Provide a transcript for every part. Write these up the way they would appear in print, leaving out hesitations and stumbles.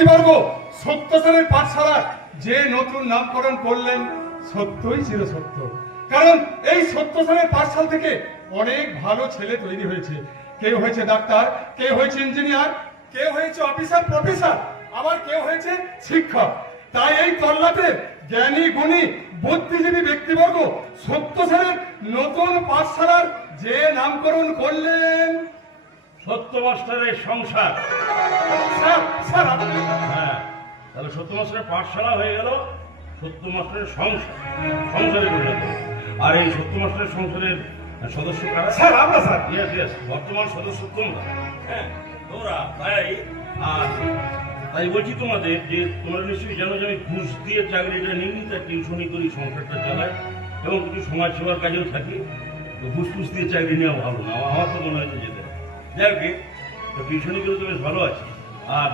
ব্যক্তিবর্গ সত্যের পাঠশালা যে নতুন নামকরণ করলেন সত্যই চিরসত্য। কারণ এই সত্যের পাঠশালা থেকে অনেক ভালো ছেলে তৈরি হয়েছে। কেউ হয়েছে ডাক্তার, কেউ হয়েছে ইঞ্জিনিয়ার, কেউ হয়েছে অফিসার প্রফেসর, আবার কেউ হয়েছে শিক্ষক। তাই এই তল্লাতে জ্ঞানী গুণী বুদ্ধিজীবী ব্যক্তিবর্গ সত্যের নতুন পাঠশালার যে নামকরণ করলেন সত্য মাস্টারের সংসার। স্যার স্যার আপনি হ্যাঁ, তাহলে সত্য মাস্টারের পাঠশালা হয়ে গেল সত্য মাস্টারের সংসার, সংসারে পরিণত। আর এই সত্য মাস্টারের সংসারের সদস্য কারা? স্যার আমরা স্যার। ইয়েস ইয়েস, বর্তমান সদস্য তোমরা। হ্যাঁ, তোমরা। তাই বলছি তোমাদের যে তোমরা নিশ্চয়ই জানো যে আমি ঘুষ দিয়ে চাকরিটা নিই, তাই টিউশনি করি, সংসারটা চালাই এবং কিছু সমাজ সেবার কাজেও থাকি। তো ঘুষ ফুস দিয়ে চাকরি নেওয়া ভালো না, আমার তো মনে হয়েছে যেতে। যাই হোক, তো টিউশনি করে তো বেশ ভালো আছে। আর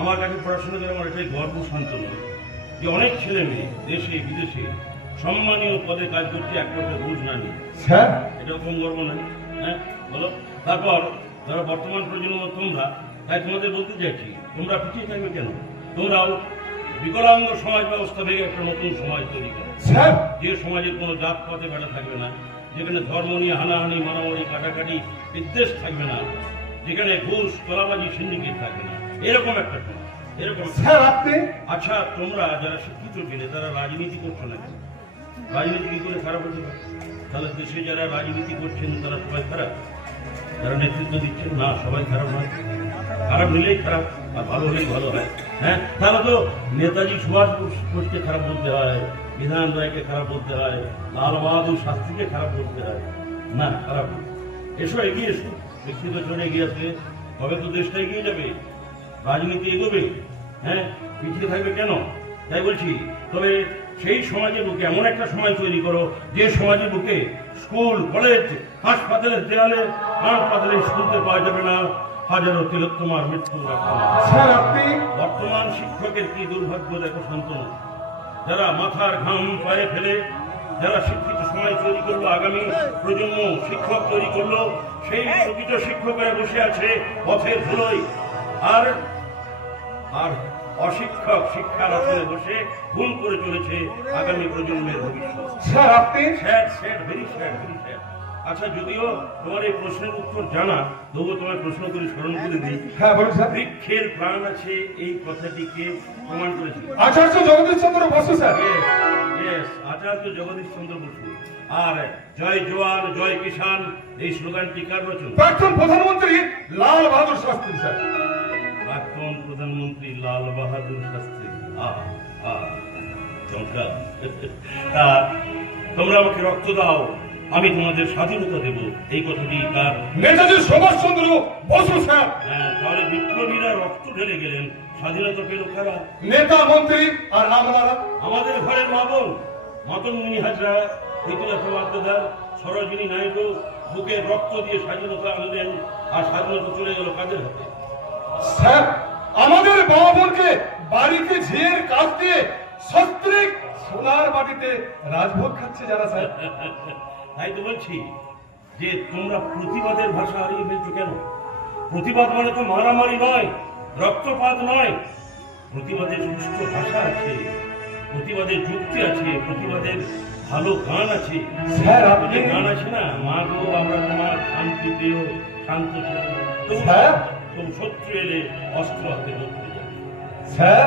আমার কাছে পড়াশোনা করে আমার এটাই গর্ব সান্ত্বনা যে অনেক ছেলে মেয়ে দেশে বিদেশে সম্মানীয় পদে কাজ করছে এক পয়সা ঘুষ না নিয়ে। স্যার এটাও কম গর্ব নয়? হ্যাঁ বলো। তারপর ধরো বর্তমান প্রজন্ম তোমরা, তাই তোমাদের বলতে চাইছি তোমরা পিছিয়ে থাকবে কেন? তোমরাও বিকলাঙ্গ সমাজ ব্যবস্থা ভেঙে একটা নতুন সমাজ তৈরি করো। স্যার যে সমাজের কোনো জাত পাতে বেড়া থাকবে না, যেখানে ধর্ম নিয়ে হানাহানি মারামারি কাটাকাটি বিদ্বেষ থাকবে না, যেখানে ঘুষ তোলাবাজি সিন্ডিকেট থাকবে না, এরকম একটা সমাজ। এরকম স্যার আপনি আচ্ছা, তোমরা যারা শিক্ষিত ছেলে তারা রাজনীতি করছো না কেন? রাজনীতি কি করে খারাপ হতে পারে? তাহলে দেশে যারা রাজনীতি করছেন তারা সবাই খারাপ? যারা নেতৃত্ব দিচ্ছেন না সবাই খারাপ নয়? খারাপ হলেই খারাপ আর ভালো হলেই ভালো হয়। হ্যাঁ, তাহলে তো নেতাজি সুভাষ বোসকে খারাপ বলতে হয়, বিধান রায়কে খারাপ বলতে হয়, লাল বাহাদুর শাস্ত্রীকে খারাপ বলতে হয়? না, খারাপ না। এসো, এগিয়ে এসো, শিক্ষিত ছেলে এগিয়ে আসবে, তবে তো দেশটা এগিয়ে যাবে, রাজনীতি এগোবে। হ্যাঁ, পিছিয়ে থাকবে কেন? তাই বলছি, তবে সেই সমাজের বুকে এমন একটা সমাজ তৈরি করো যে সমাজের বুকে স্কুল কলেজ হাসপাতালের দেয়ালে হাসপাতালে শুনতে পাওয়া যাবে না হাজারো তিলোত্তমার মৃত্যু। স্যার আপনি বর্তমান শিক্ষকের কি দুর্ভাগ্য দেখো শান্তনু, যারা মাথার ঘাম পায়ে ফেলে যারা শিক্ষিত সমাজ তৈরি করলো, আগামী প্রজন্ম শিক্ষক তৈরি করলো, সেই প্রকৃত শিক্ষকরা বসে আছে পথের ধুলোয়। আর আর অশিক্ষক শিক্ষার আসলে বসে ভুল করে চলেছে আগামী প্রজন্মের ভবিষ্যৎ। স্যার আপনি sad sad, very sad, very sad. আচ্ছা, যদিও তোমার এই প্রশ্নের উত্তর জানা, তবুও তোমার প্রশ্ন করে স্মরণ করে দিই। হ্যাঁ বলুন স্যার। বৃক্ষের প্রাণ আছে এই কথাটিকে প্রমাণ করেছিল আচার্য জগদীশ চন্দ্র বসু স্যার। আচার্য জগদীশ চন্দ্র বসু। আর জয় জওয়ান জয় কিষান এই স্লোগানটি কার রচনা? প্রাক্তন প্রধানমন্ত্রী লাল বাহাদুর শাস্ত্রী স্যার। প্রাক্তন প্রধানমন্ত্রী লাল বাহাদুর শাস্ত্রী। চমৎকার। তোমরা আমাকে রক্ত দাও, আমি তোমাদের স্বাধীনতা দেব, এই কথাটি কার? নেতাজি সুভাষ চন্দ্র বসু স্যার। তাহলে বিপ্লবীরা রক্ত ঢেলে গেলেন, স্বাধীনতা পেল কারা? নেতা মন্ত্রী আর আমলারা। আমাদের ঘরের মা বোন মদনমণি হাজরা, প্রীতিলতা ওয়াদ্দেদার, সরোজিনী নাইডু বুকে রক্ত দিয়ে স্বাধীনতা আনলেন, আর স্বাধীনতা চলে গেল কাদের হাতে? স্যার আমাদের বাবা বোনকে বাড়িতে ঝিয়ের কাজ দিয়ে সস্ত্রিক সোনার বাটিতে রাজভোগ খাচ্ছে যারা স্যার। তাই তো বলছি যে তোমরা প্রতিবাদের ভাষা হারিয়ে ফেলছো কেন? প্রতিবাদ মানে তো মারামারি নয়, রক্তপাত নয়। প্রতিবাদের সুস্থ ভাষা আছে, প্রতিবাদের যুক্তি আছে, প্রতিবাদের ভালো গান আছে। স্যার আপনি গান আছে না, মা গো আমরা তোমার শান্তি প্রিয় শান্ত স্যার। তবু শত্রু এলে অস্ত্র হাতে ধরতে যাবে। স্যার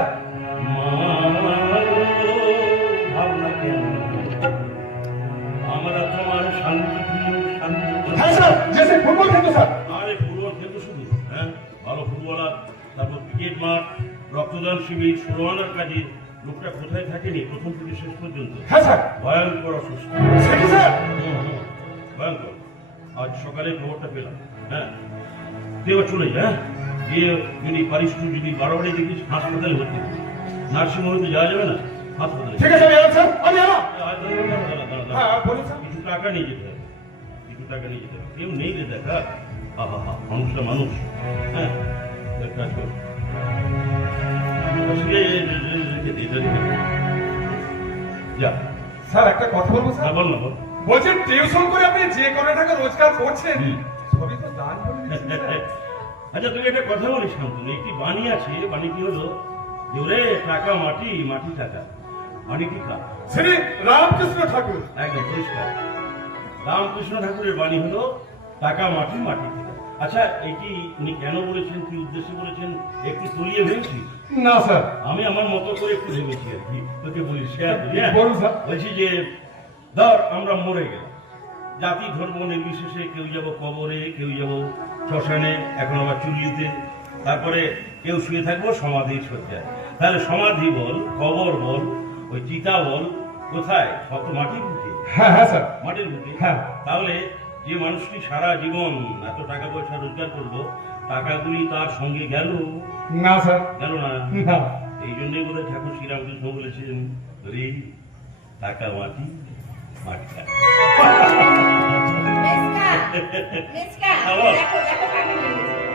ভাবনা কেন আমরা তোমার শান্তি প্রিয় শান্তি। হ্যাঁ স্যার, জেসে ফুটবল খেলতো স্যার। আরে ফুটবল খেলতো শুধু? হ্যাঁ, ভালো ফুটবলার, তারপর ক্রিকেট মাঠ, রক্তদান শিবির, সুরমানার কাজে লোকটা কোথায় থাকেনি প্রথম থেকে শেষ পর্যন্ত? হ্যাঁ স্যার। ভয়ঙ্কর অসুস্থ। সেটি স্যার। ভয়ঙ্কর। আজ সকালে খবরটা পেলাম। হ্যাঁ, তুই এবার চলে যা। গিয়ে যদি পারিস, তুই যদি বাড়াবাড়ি দেখিস হাসপাতালে ভর্তি করিস। নার্সিংহোমে তো যাওয়া যাবে না, হাসপাতালে। ঠিক আছে স্যার, আমি এলাম। হ্যাঁ, বলুন স্যার। কিছু টাকা নিয়ে যেতে হবে, কিছু টাকা নিয়ে যেতে হবে। কেউ নেই রে দেখা। মানুষটা মানুষ। হ্যাঁ, এক কাজ কর, যা। স্যার একটা কথা বলবো স্যার। বল না, বল। বলছেন টিউশন করে আপনি যে কোনো টাকা রোজগার করছেন সবই তো দান করে দিচ্ছেন স্যার। আচ্ছা তুমি একটা কথা বলিস শান্তনু, একটি বাণী আছে, বাণীটি হলো যে ওরে টাকা মাটি, মাটি টাকা, বাণীটি কার? শ্রী রামকৃষ্ণ ঠাকুর। একদম পরিষ্কার, রামকৃষ্ণ ঠাকুরের বাণী হলো টাকা মাটি, মাটি টাকা। আচ্ছা এটি উনি কেন বলেছেন, কি উদ্দেশ্যে বলেছেন, একটু তলিয়ে ভেবেছি? না স্যার। আমি আমার মতো করে একটু ভেবেছি আর কি, তোকে বলি শেয়ার করি। হ্যাঁ বলুন স্যার। বলছি যে ধর আমরা মরে গেলাম, জাতি ধর্ম নির্বিশেষে, কেউ যাব কবরে, কেউ যাব শ্মশানে, এখন আবার চুল্লিতে, তারপরে কেউ শুয়ে থাকবো সমাধির শয্যায়। তাহলে সমাধি বল, কবর বল, ওই চিতা বল, কোথায়? কত মাটির বুকে। হ্যাঁ হ্যাঁ স্যার। মাটির বুকে। হ্যাঁ। তাহলে যে মানুষটি সারা জীবন এত টাকা পয়সা রোজগার করলো, টাকাগুলি তার সঙ্গে গেল? না স্যার। গেল না। না। এই জন্যই বোধহয় ঠাকুর শ্রীরামকৃষ্ণ বলেছেন রে টাকা মাটি, মাটি টাকা।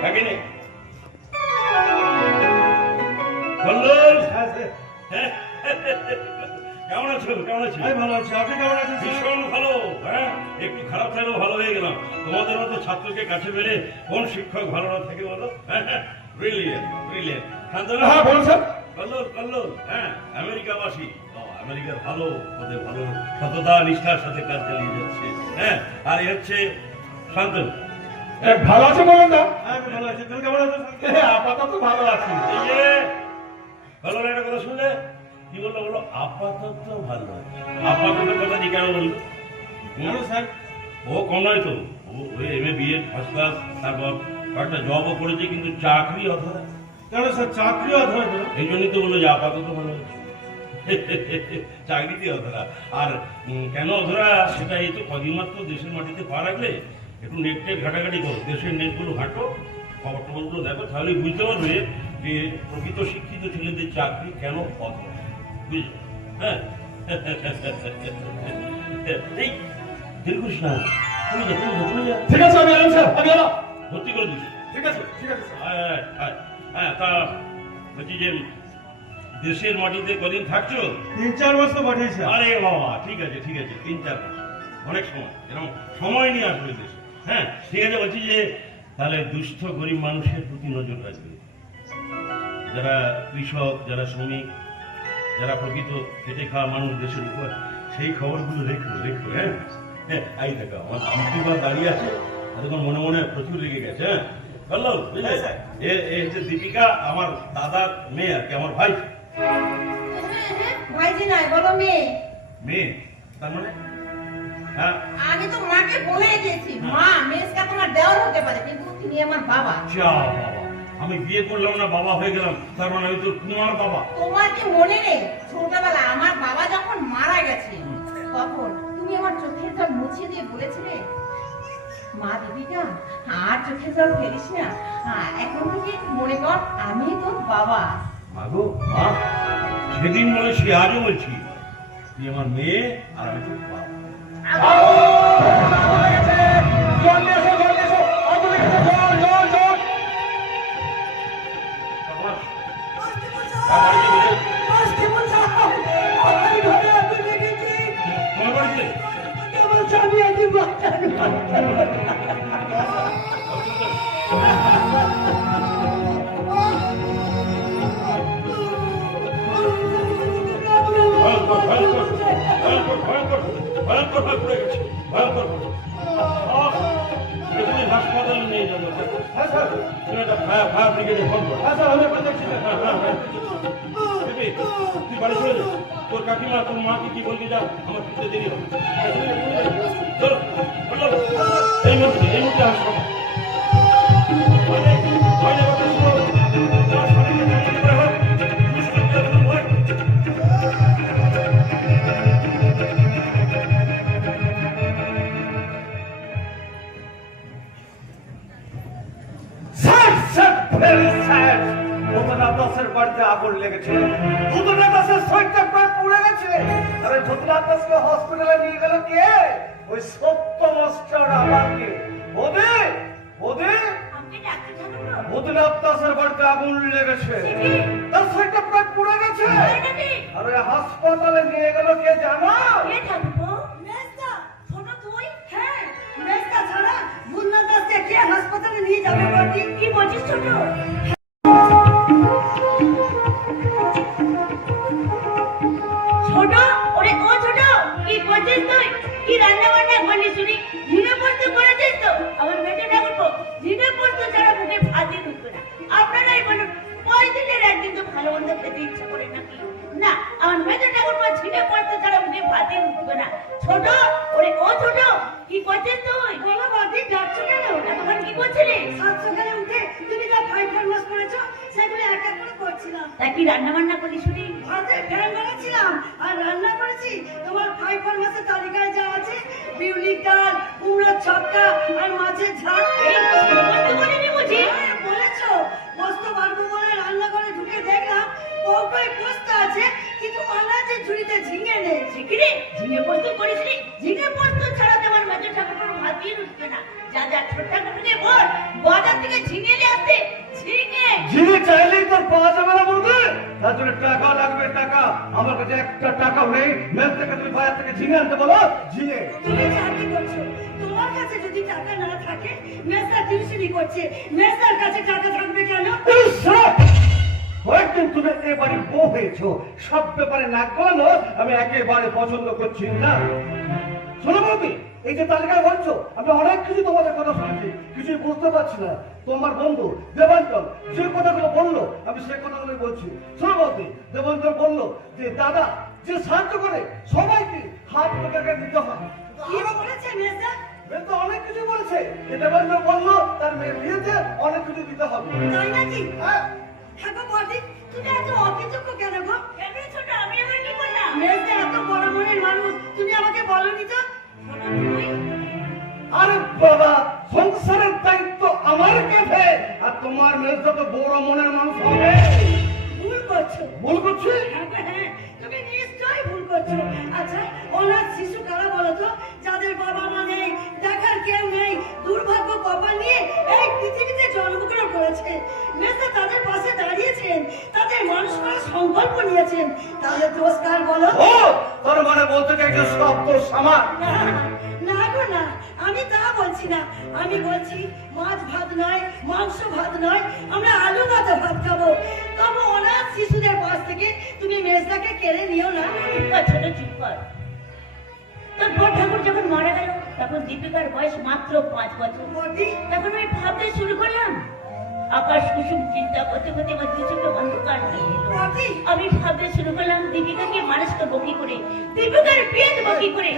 কাকে নে? বল্লভ! কেমন আছো? কেমন আছো? ভালো আছি, আপনি কেমন আছেন? ভীষণ ভালো। হ্যাঁ একটু খারাপ থাকলেও ভালো হয়ে গেলাম। তোমাদের মতো ছাত্রকে কাছে পেলে কোন শিক্ষক ভালো না থাকে বলো? Brilliant, brilliant. শান্তনু? হ্যাঁ বলুন স্যার। কল্লোল, কল্লোল। হ্যাঁ আমেরিকাবাসী, আমেরিকার ভালো, ওদের ভালো সততা নিষ্ঠার সাথে কাজ চালিয়ে যাচ্ছে। হ্যাঁ আর এ হচ্ছে শান্তনু। ভালো আছে বলুন না। ভালো আছি, তুমি কেমন আছো? আপাতত ভালো আছি। এই যে ভালো একটা কথা শুনলে, কি বললো? বলো আপাতত ভালো আছে। আপাতত কথাটি কেন বললো? স্যার ও কম নয় তো, ও এমএ বিএড ফার্স্ট ক্লাস, তারপর কয়েকটা জবও করেছে, কিন্তু চাকরি অধরা। কেন স্যার চাকরি অধরা? এই জন্যই তো বললো যে আপাতত ভালো আছে। চাকরিতে অধরা। আর কেন অধরা সেটা এই তো কদিন মাত্র দেশের মাটিতে পা রাখলে একটু নেটে ঘাটাঘাটি করো, দেশের নেটগুলো ঘাটো, খবর টবরগুলো দেখো, তাহলে বুঝতে পারবে যে প্রকৃত শিক্ষিত ছেলেদের চাকরি কেন অধরা। বুঝলো? হ্যাঁ এই দীর্ঘিস না, তুমি যা, তুমি যা, তুমি যা। ঠিক আছে আমি এলাম স্যার, আমি এলাম। ভর্তি করে দিস। ঠিক আছে, ঠিক আছে স্যার। হ্যাঁ তা বলছি যে দেশের মাটিতে কদিন থাকছো? 3-4 মাস তো পাঠিয়েছে। আরে বাবা ঠিক আছে, ঠিক আছে, 3-4 মাস অনেক সময়, এরকম সময় নিয়ে আসবে দেশে। হ্যাঁ ঠিক আছে, বলছি যে তাহলে দুস্থ গরিব মানুষের প্রতি নজর রাখবে, যারা কৃষক, যারা শ্রমিক, যারা প্রকৃত খেটে খাওয়া মানুষ দেশের উপর, সেই খবরগুলো রেখো, রেখো। হ্যাঁ হ্যাঁ আই দেখো আমার দীপিকা দাঁড়িয়ে আছে, তখন মনে মনে প্রচুর লেগে গেছে। হ্যাঁ বললো বুঝলে, এ হচ্ছে দীপিকা, আমার দাদার মেয়ে আর কি, আমার ভাই। ভাইজি নয়, বলো মেয়ে। মেয়ে তার মানে? হ্যাঁ আমি তো মাকে বলে দিয়েছি, মা মেসকা তোমার দেওয়ার হতে পারে, কিন্তু তিনি আমার বাবা। যা বাবা, আমি বিয়ে করলাম না, বাবা হয়ে গেলাম, তার মানে আমি তোর কুমার বাবা। তোমার কি মনে নেই ছোটবেলা আমার বাবা যখন মারা গেছে, তখন তুমি আমার চোখের জল মুছিয়ে দিয়ে বলেছিলে, মা দীপিকা আর চোখের জল ফেলিস না, এখন থেকে মনে কর আমি তোর বাবা। মাগো মা, সেদিন বলে সে আজও বলছি, তুই আমার মেয়ে আর আমি তোর বাবা। জল নিয়ে এসো, জল নিয়ে এসো। আগুন লেগেছে, জল, জল, জল। তোমার বাড়িতে? হাসপাতালে নিয়ে যাবো। হ্যাঁ স্যার। তুমি একটা ফায়ার ব্রিগেডে ফোন করো। হ্যাঁ স্যার, আমি পাঠাচ্ছি। তুই বাড়ি চলে যা, তোর কাকিমা তোর মাকে কি বলবি, যা আমার ফিরতে দেরি হবে। চলো, এই মুহূর্তে হাসপাতাল। বাড়িতে আগুন লেগেছে, ভূতনাথ দাসের শরীরটা প্রায় পুড়ে গেছে। আরে ভূতনাথ দাসকে হসপিটালে নিয়ে গেল কে? ওই সত্য মাস্টার আমাকে। ওদে ওদে ভূতনাথ দাসের বাড়িতে আগুন লেগেছে, তার শরীরটা প্রায় পুড়ে গেছে। আরে হাসপাতালে নিয়ে গেল কে জানো? হাসপাতালে নিয়ে যাবে? কি বলছিস? করছিস ছোট? ছোট, ওরে ও ছোট, কি করছিস তুই? কি রান্না বান্না করলি শুনি? ঝিঙে পোস্ত করেছিস তো? আমার মেয়েটা ঠাকুরপো, ঝিঙে পোস্ত ছাড়া মুখে ভাতই ঢুকবে না। আপনারাই বলুন, কয়দিনের একদিন তো ভালো মন্দ খেতে ইচ্ছা করে নাকি? না, আমার মেয়েটা ঠাকুরপো ঝিঙে পোস্ত ছাড়া মুখে ভাতই ঢুকবে না। ছোট, ওরে ও ছোট, কি করছিস তুই? বাবা বাদি ডাকছো কেন? এতক্ষণ কি করছিলি? সাত সকালে উঠে তুমি যা ফাইভ ফরমাস করেছো সেগুলো এক এক করে করছিলাম। তা কি রান্না বান্না করলি শুনি? ভাতে ফ্যান বানাচ্ছিলাম আর রান্না করেছি তোমার ফাইভ ফরমাসের তালিকায় যা আছে, বিউলির ডাল, কুমড়োর ছক্কা আর মাছের ঝাল। এই পোস্ত বলিনি বুঝি? হ্যাঁ, বলেছো পোস্ত পারবো বলে রান্নাঘরে ঢুকে দেখলাম কৌটোয় পোস্ত আছে কিন্তু অনাজের ঝুড়িতে ঝিঙে নেই। শিগগিরি ঝিঙে পোস্ত করিসনি? ঝিঙে পোস্ত ছাড়া তোমার মেজো ঠাকুরের ভাতই উঠবে না। যা যা ছোট ঠাকুরকে বল বাজার থেকে ঝিঙে নিয়ে আসতে। ঝিঙে ঝিঙে চাইলেই তোর পাওয়া যাবে না বলবে, তার জন্য টাকা লাগবে, টাকা। আমার কাছে একটা টাকাও নেই। মেল থেকে তুমি বাজার থেকে ঝিঙে আনতে বলো। ঝিঙে তুমি চাকরি করছো, তোমার কাছে যদি টাকা না থাকে, মেসা টিউশনি করছে, মেসার কাছে টাকা থাকবে কেন? কয়েকদিন তুমি এ বাড়ির বউ হয়েছো, সব ব্যাপারে নাক গলানো আমি একেবারে পছন্দ করছি না। শোনো বৌদি, এই যে তালিকায় বলছো, আমি অনেক কিছু তোমাদের কথা শুনেছি, কিছুই বুঝতে পারছি না। তোমার বন্ধু দেবাঞ্চল যে কথাগুলো বললো, আমি সেই কথাগুলো বলছি। শোনো বৌদি, দেবাঞ্চল বললো যে দাদা যে সাহায্য করে সবাইকে হাত টাকা দিতে হয়। কি বলেছে মেসা? মেয়ে তো অনেক কিছু বলেছে, যে দেবাঞ্চল বললো তার মেয়ের বিয়েতে অনেক কিছু দিতে হবে। তাই নাকি? হ্যাঁ। হ্যাঁ গো বৌদি, তুমি এত অকৃতজ্ঞ কেন গো? কেন ছোট, আমি আবার কি করলাম? মেসা এত বড় মনের মানুষ, তুমি আমাকে বলনি তো? ছোট তুই আরে বাবা, সংসারের দায়িত্ব আমার কাঁধে, আর তোমার মেয়ে তো বড় মনের মানুষ হবে। ভুল করছো। ভুল করছি? হ্যাঁ, তুমি নিশ্চয়ই ভুল করছো। আচ্ছা, অনাথ শিশু কারা বলো তো? যাদের বাবা মা নেই, দেখার কেউ নেই, দুর্ভাগ্য কপাল নিয়ে এই পৃথিবীতে জন্মগ্রহণ করেছে। মেসা তাদের পাশে দাঁড়িয়েছেন, তাদের মানুষ করার সংকল্প নিয়েছেন। তাহলে দোষ কার বলো? ও তোর মানে বলতে চাইছে সব তোর সামান। না, না গো না, আমি তা বলছি না। আমি বলছি মাছ ভাত নয়, মাংস ভাত নয়, আমরা আলু ভাতে ভাত খাবো। তবু অনাথ শিশুদের পাশ থেকে তুমি মেজদাকে কেড়ে নিও না। চুপ কর ছোট, চুপ কর। তোর বড় ঠাকুর যখন মারা গেল তখন দীপিকার বয়স মাত্র 5 বছর। বৌদি, তখন আমি ভাবতে শুরু করলাম, আকাশ কুসুম চিন্তা করতে করতে আমার দু চোখে অন্ধকার হয়ে এলো। বৌদি, আমি ভাবতে শুরু করলাম দীপিকাকে মানুষ করবো কি করে, দীপিকার বিয়ে দেবো কি করে,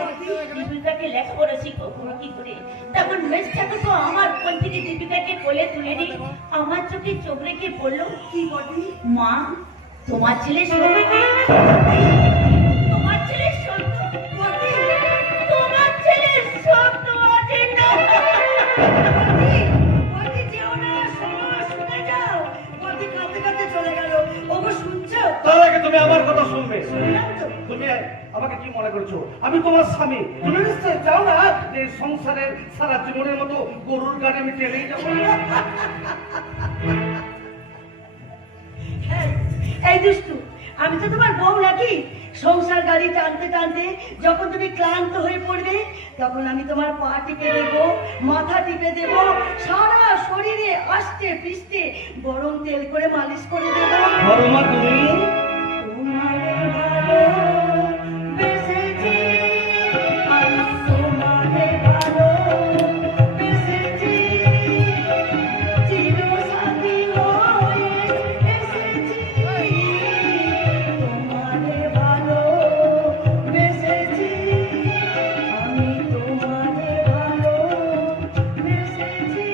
দীপিকাকে লেখাপড়া শিখবো কি করে। তখন মেজ ঠাকুর তো আমার কোল থেকে দীপিকাকে কোলে তুলে নিয়ে আমার চোখে চোখ রেখে বললো, কি বৌদি? মা তোমার ছেলে সত্য, তোমার ছেলে সত্য, বৌদি, তোমার ছেলে সত্য আছে না। বৌদি যেও না, শোনো, শুনে যাও। বৌদি কাঁদতে কাঁদতে চলে গেল। ওগো শুনছো? তার আগে তুমি আমার কথা শুনবে। শুনলাম তো। তুমি আমাকে কি মনে করছো? আমি তোমার স্বামী। তুমি নিশ্চয় চাও না যে এই সংসারের সারা জীবনের মতো গরুর গানে আমি টেনেই যাবো। এই দুষ্টু, আমি তো তোমার বউ নাকি? সংসার গাড়ি টানতে টানতে যখন তুমি ক্লান্ত হয়ে পড়বে, তখন আমি তোমার পা টিপে দেব, মাথা টিপে দেব, সারা শরীরে আস্তে পৃষ্ঠে গরম তেল করে মালিশ করে দেব। বড়মা তুমি তোমারে ভালোবেসেছি, আমি তোমারে ভালোবেসেছি, চিরসাথী হয়ে এসেছি। তোমারে ভালোবেসেছি, আমি তোমারে ভালোবেসেছি।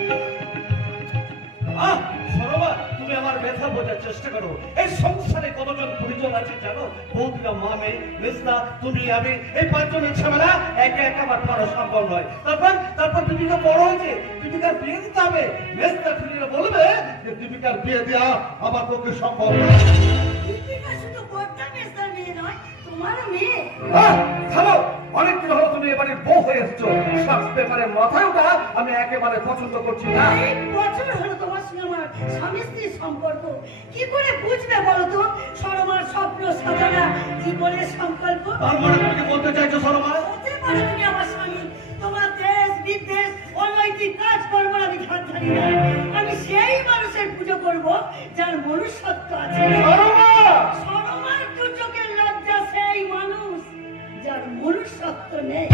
সরবা, তুমি আমার ব্যথা বোঝার চেষ্টা করো। এই সংসারে কতজন পরিজন আছে জানো? বৌদিরা, মামে, মেজদা, তুমি, আমি, এই 5 জনের ঝামেলা একা একা আমার করা সম্ভব নয়। তারপর দীপিকা বড় হয়েছে, দীপিকার বিয়ে দিতে হবে। মেজদা ফিরে বলবে যে দীপিকার বিয়ে দেওয়া আমার পক্ষে সম্ভব নয়। দীপিকা শুধু বড়টা মেজদার মেয়ে নয়, তোমারও মেয়ে। থামো, অনেকদিন হলো তুমি এবারে বউ হয়ে এসছো। সব ব্যাপারে মাথায় ওঠা আমি একেবারে পছন্দ করছি না। 1 বছর হলো তোমার সঙ্গে আমার স্বামী স্ত্রীর সম্পর্ক। কি করে বুঝবে বলো তো? সরমার স্বপ্ন সাজানা জীবনের সংকল্প। তার মানে তুমি কি বলতে চাইছো সরমা? হতে পারো তুমি আমার স্বামী, তোমার দেশ দেশ অনৈতিক কাজকর্মের আমি ধার ধারি না। আমি সেই মানুষের পুজো করব যার মনুষ্যত্ব আছে। সরমার দু চোখের লজ্জা সেই মানুষ যার মনুষ্যত্ব নেই।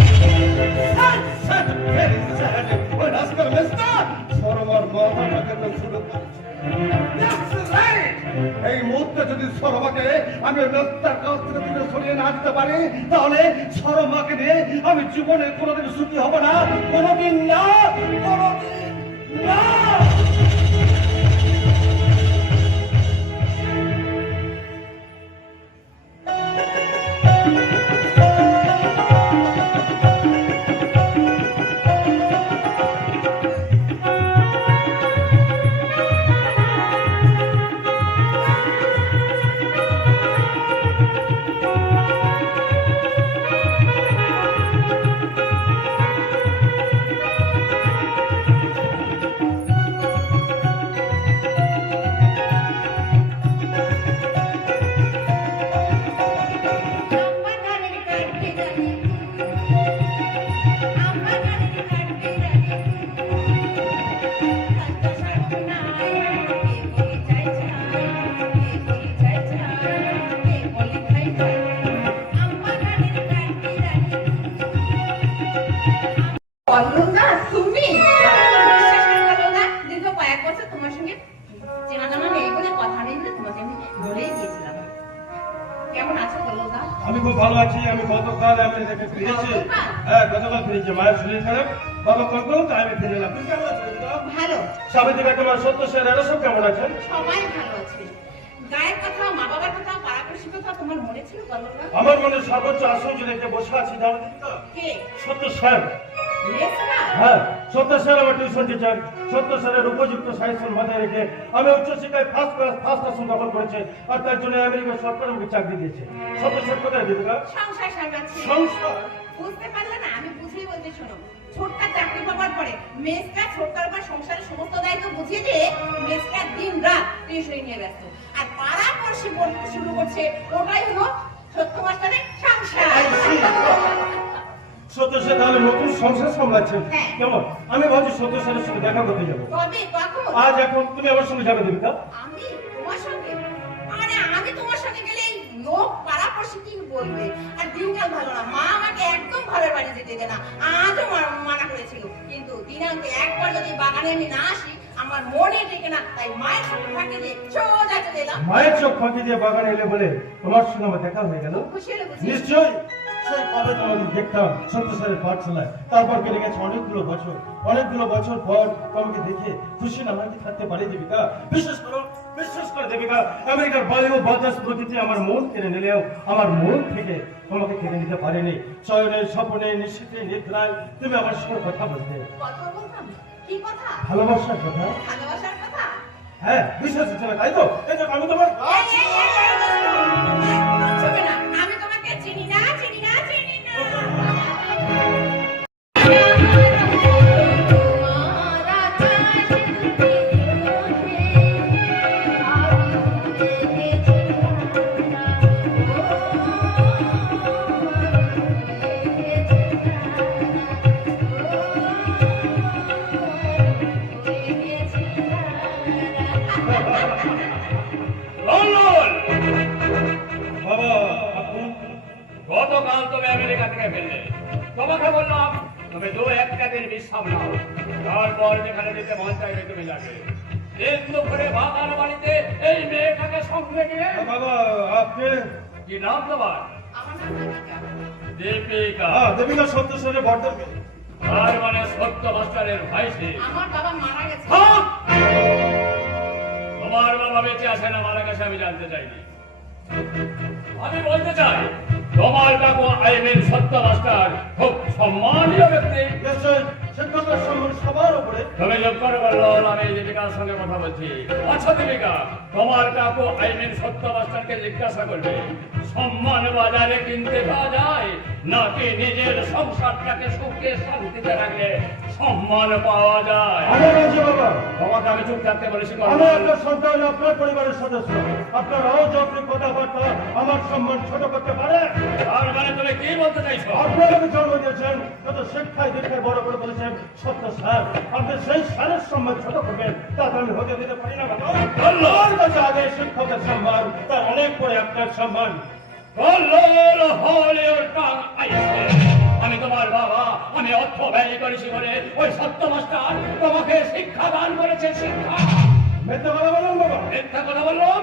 এই মুহূর্তে যদি সরমাকে আমি রাস্তার কাছ থেকে দূরে সরিয়ে না দিতে পারি, তাহলে সরমাকে নিয়ে আমি জীবনে কোনোদিন সুখী হব না, কোনোদিন না, কোনোদিন না। কল্লোদা, তুমি? বিশ্বাস করো কল্লোদা, দীর্ঘ কয়েক বছর তোমার সঙ্গে চেনা জানা নেই বলে কথা নেই বলে তোমাকে আমি বলেই গিয়েছিলাম। কেমন আছো কল্লোদা? আমি খুব ভালো আছি। আমি গতকাল আমেরিকা ফিরেছি। গতকাল? হ্যাঁ, গতকাল ফিরেছি। মায়ের শরীর খারাপ, বাবা কল করলো তো আমি ফিরে এলাম। তুমি কেমন আছো? ভালো, সাবিত্রী তোমার সত্য স্যার এরা সব কেমন আছেন? সবাই ভালো আছে। গায়ের কথা, মা বাবার কথা, পাড়াপড়শির কথা তোমার মনে ছিল কল্লোদা? আমার মনে সর্বোচ্চ আসন যে রেখে বসে আছি জানো তো? কে? সত্য স্যার। মেসরা? হ্যাঁ, সত্য স্যার আমার টিউশন টিচার। সত্য স্যারের উপযুক্ত সাহিত্য মাথায় রেখে আমি উচ্চশিক্ষায় ফার্স্ট ক্লাস ফার্স্ট আসন দখল করেছে, আর তার জন্য আমেরিকা সরকার আমাকে চাকরি দিয়েছে। সত্য স্যার কোথায় দেবিকা? সংসার সামলাচ্ছে। সংসার? বুঝতে পারলে না? আমি বুঝেই বলতে শোনো। ছোটকা চাকরি পাওয়ার পরে মেসকা ছোটকার উপর সংসারের সমস্ত দায়িত্ব বুঝিয়ে দিয়ে মেসকা দিন রাত টিউশনি নিয়ে ব্যস্ত, আর পাড়া পড়শি বলতে শুরু করছে। ওটাই হলো সত্য মাস্টারের সংসার। সত্য স্যার তাহলে নতুন সংসার সামলাচ্ছেন? হ্যাঁ। কেমন? আমি ভাবছি সত্য স্যারের সঙ্গে দেখা করতে যাবো। তবে কখন? আজ এখন তুমি আমার সঙ্গে যাবে দেবিকা? আমি তোমার সঙ্গে? আরে আমি তোমার সঙ্গে গেলে এই লোক পাড়া পড়শি কি বলবে? আর দিনকাল ভালো না, মা আমাকে একদম ঘরের বাড়ি যেতে দেয় না। আজও মানা করেছিল, কিন্তু দিনাঙ্কে একবার যদি বাগানে আমি না আসি আমার মনে টেকে না, তাই মায়ের সঙ্গে ফাঁকি দিয়ে সোজা চলে এলাম। মায়ের চোখ ফাঁকি দিয়ে বাগানে এলে বলে তোমার সঙ্গে আমার দেখা হয়ে গেল? খুশি হলে বুঝি? নিশ্চয়ই। সেই কবে তোমাকে দেখতাম সত্য স্যারের পাঠশালায়, তারপর কেটে গেছে অনেকগুলো বছর পর তোমাকে দেখে খুশি না হয়ে থাকতে পারি দেবিকা? বিশ্বাস করে দেবিকা, আমেরিকার বায়ু বাতাস প্রকৃতি আমার মন কেড়ে নিলেও আমার মন থেকে তোমাকে কেড়ে নিতে পারেনি। চয়নের স্বপ্নে নিশ্চিতে নিদ্রায় তুমি আমার সঙ্গে কথা বলতে। কথা বলতাম? কি কথা? ভালোবাসার কথা। ভালোবাসার কথা? হ্যাঁ, বিশ্বাস হচ্ছে না তাই তো? এই দেখো, আমি তোমার এই, এই, এই, এই, দোস্ত, একদম ছুবে না। আমি তোমাকে চিনি না। বাবা, আপনি গতকাল তুমি আমেরিকা থেকে ফিরলে, তোমাকে বললাম তুমি 2-1 দিন বিশ্রাম নাও, তারপর যেখানে যেতে মন চাইবে তুমি যাবে। দিন দুপুরে বাগান বাড়িতে এই মেয়েটাকে সঙ্গে নিয়ে। বাবা, আপনি কি নাম তোমার? আমার নাম দীপিকা। দীপিকা। দেবিকা সত্য স্যারের বর্ধন। তার মানে সত্য মাস্টারের ভাই সে। আমার বাবা মারা গেছে। থাম! তোমার বাবা বেঁচে আছে না মারা গেছে আমি জানতে চাইনি। আমি বলতে চাই তোমার কাকু আইনের সত্য মাস্টার খুব সম্মানীয় ব্যক্তি। শিক্ষকের সম্মান সবার উপরে। তুমি যোগ করে বললো আমি দীপিকার সঙ্গে কথা বলছি। আচ্ছা দীপিকা, তোমার কাকু আইনের সত্য মাস্টারকে জিজ্ঞাসা করবে সম্মান বাজারে কিনতে পাওয়া যায় নাকি নিজের সংসারটাকে সুখে শান্তিতে রাখলে সম্মান পাওয়া যায়? আমার আছে বাবা। তোমাকে আমি চুপ থাকতে বলেছি। আমি আপনার সন্তান, আপনার পরিবারের সদস্য। আপনার অযৌক্তিক কথাবার্তা আমার সম্মান ছোট করতে পারে? তার মানে তুমি কি বলতে চাইছো? আপনারা জন্ম দিয়েছেন, যত শিক্ষায় দীক্ষায় বড় করে বলেছেন সত্য স্যার, আপনি সেই স্যারের সম্মান ছোট করবেন, তা তো আমি হতে দিতে পারি না। আমার কাছে আগে শিক্ষকের সম্মান, তার অনেক পরে আপনার সম্মান। আমি তোমার বাবা, আমি অর্থ ব্যয় করেছি বলে ওই সত্য মাস্টার তোমাকে শিক্ষা দান করেছে। শিক্ষা মিথ্যা কথা বললাম বাবা? মিথ্যা কথা বললাম?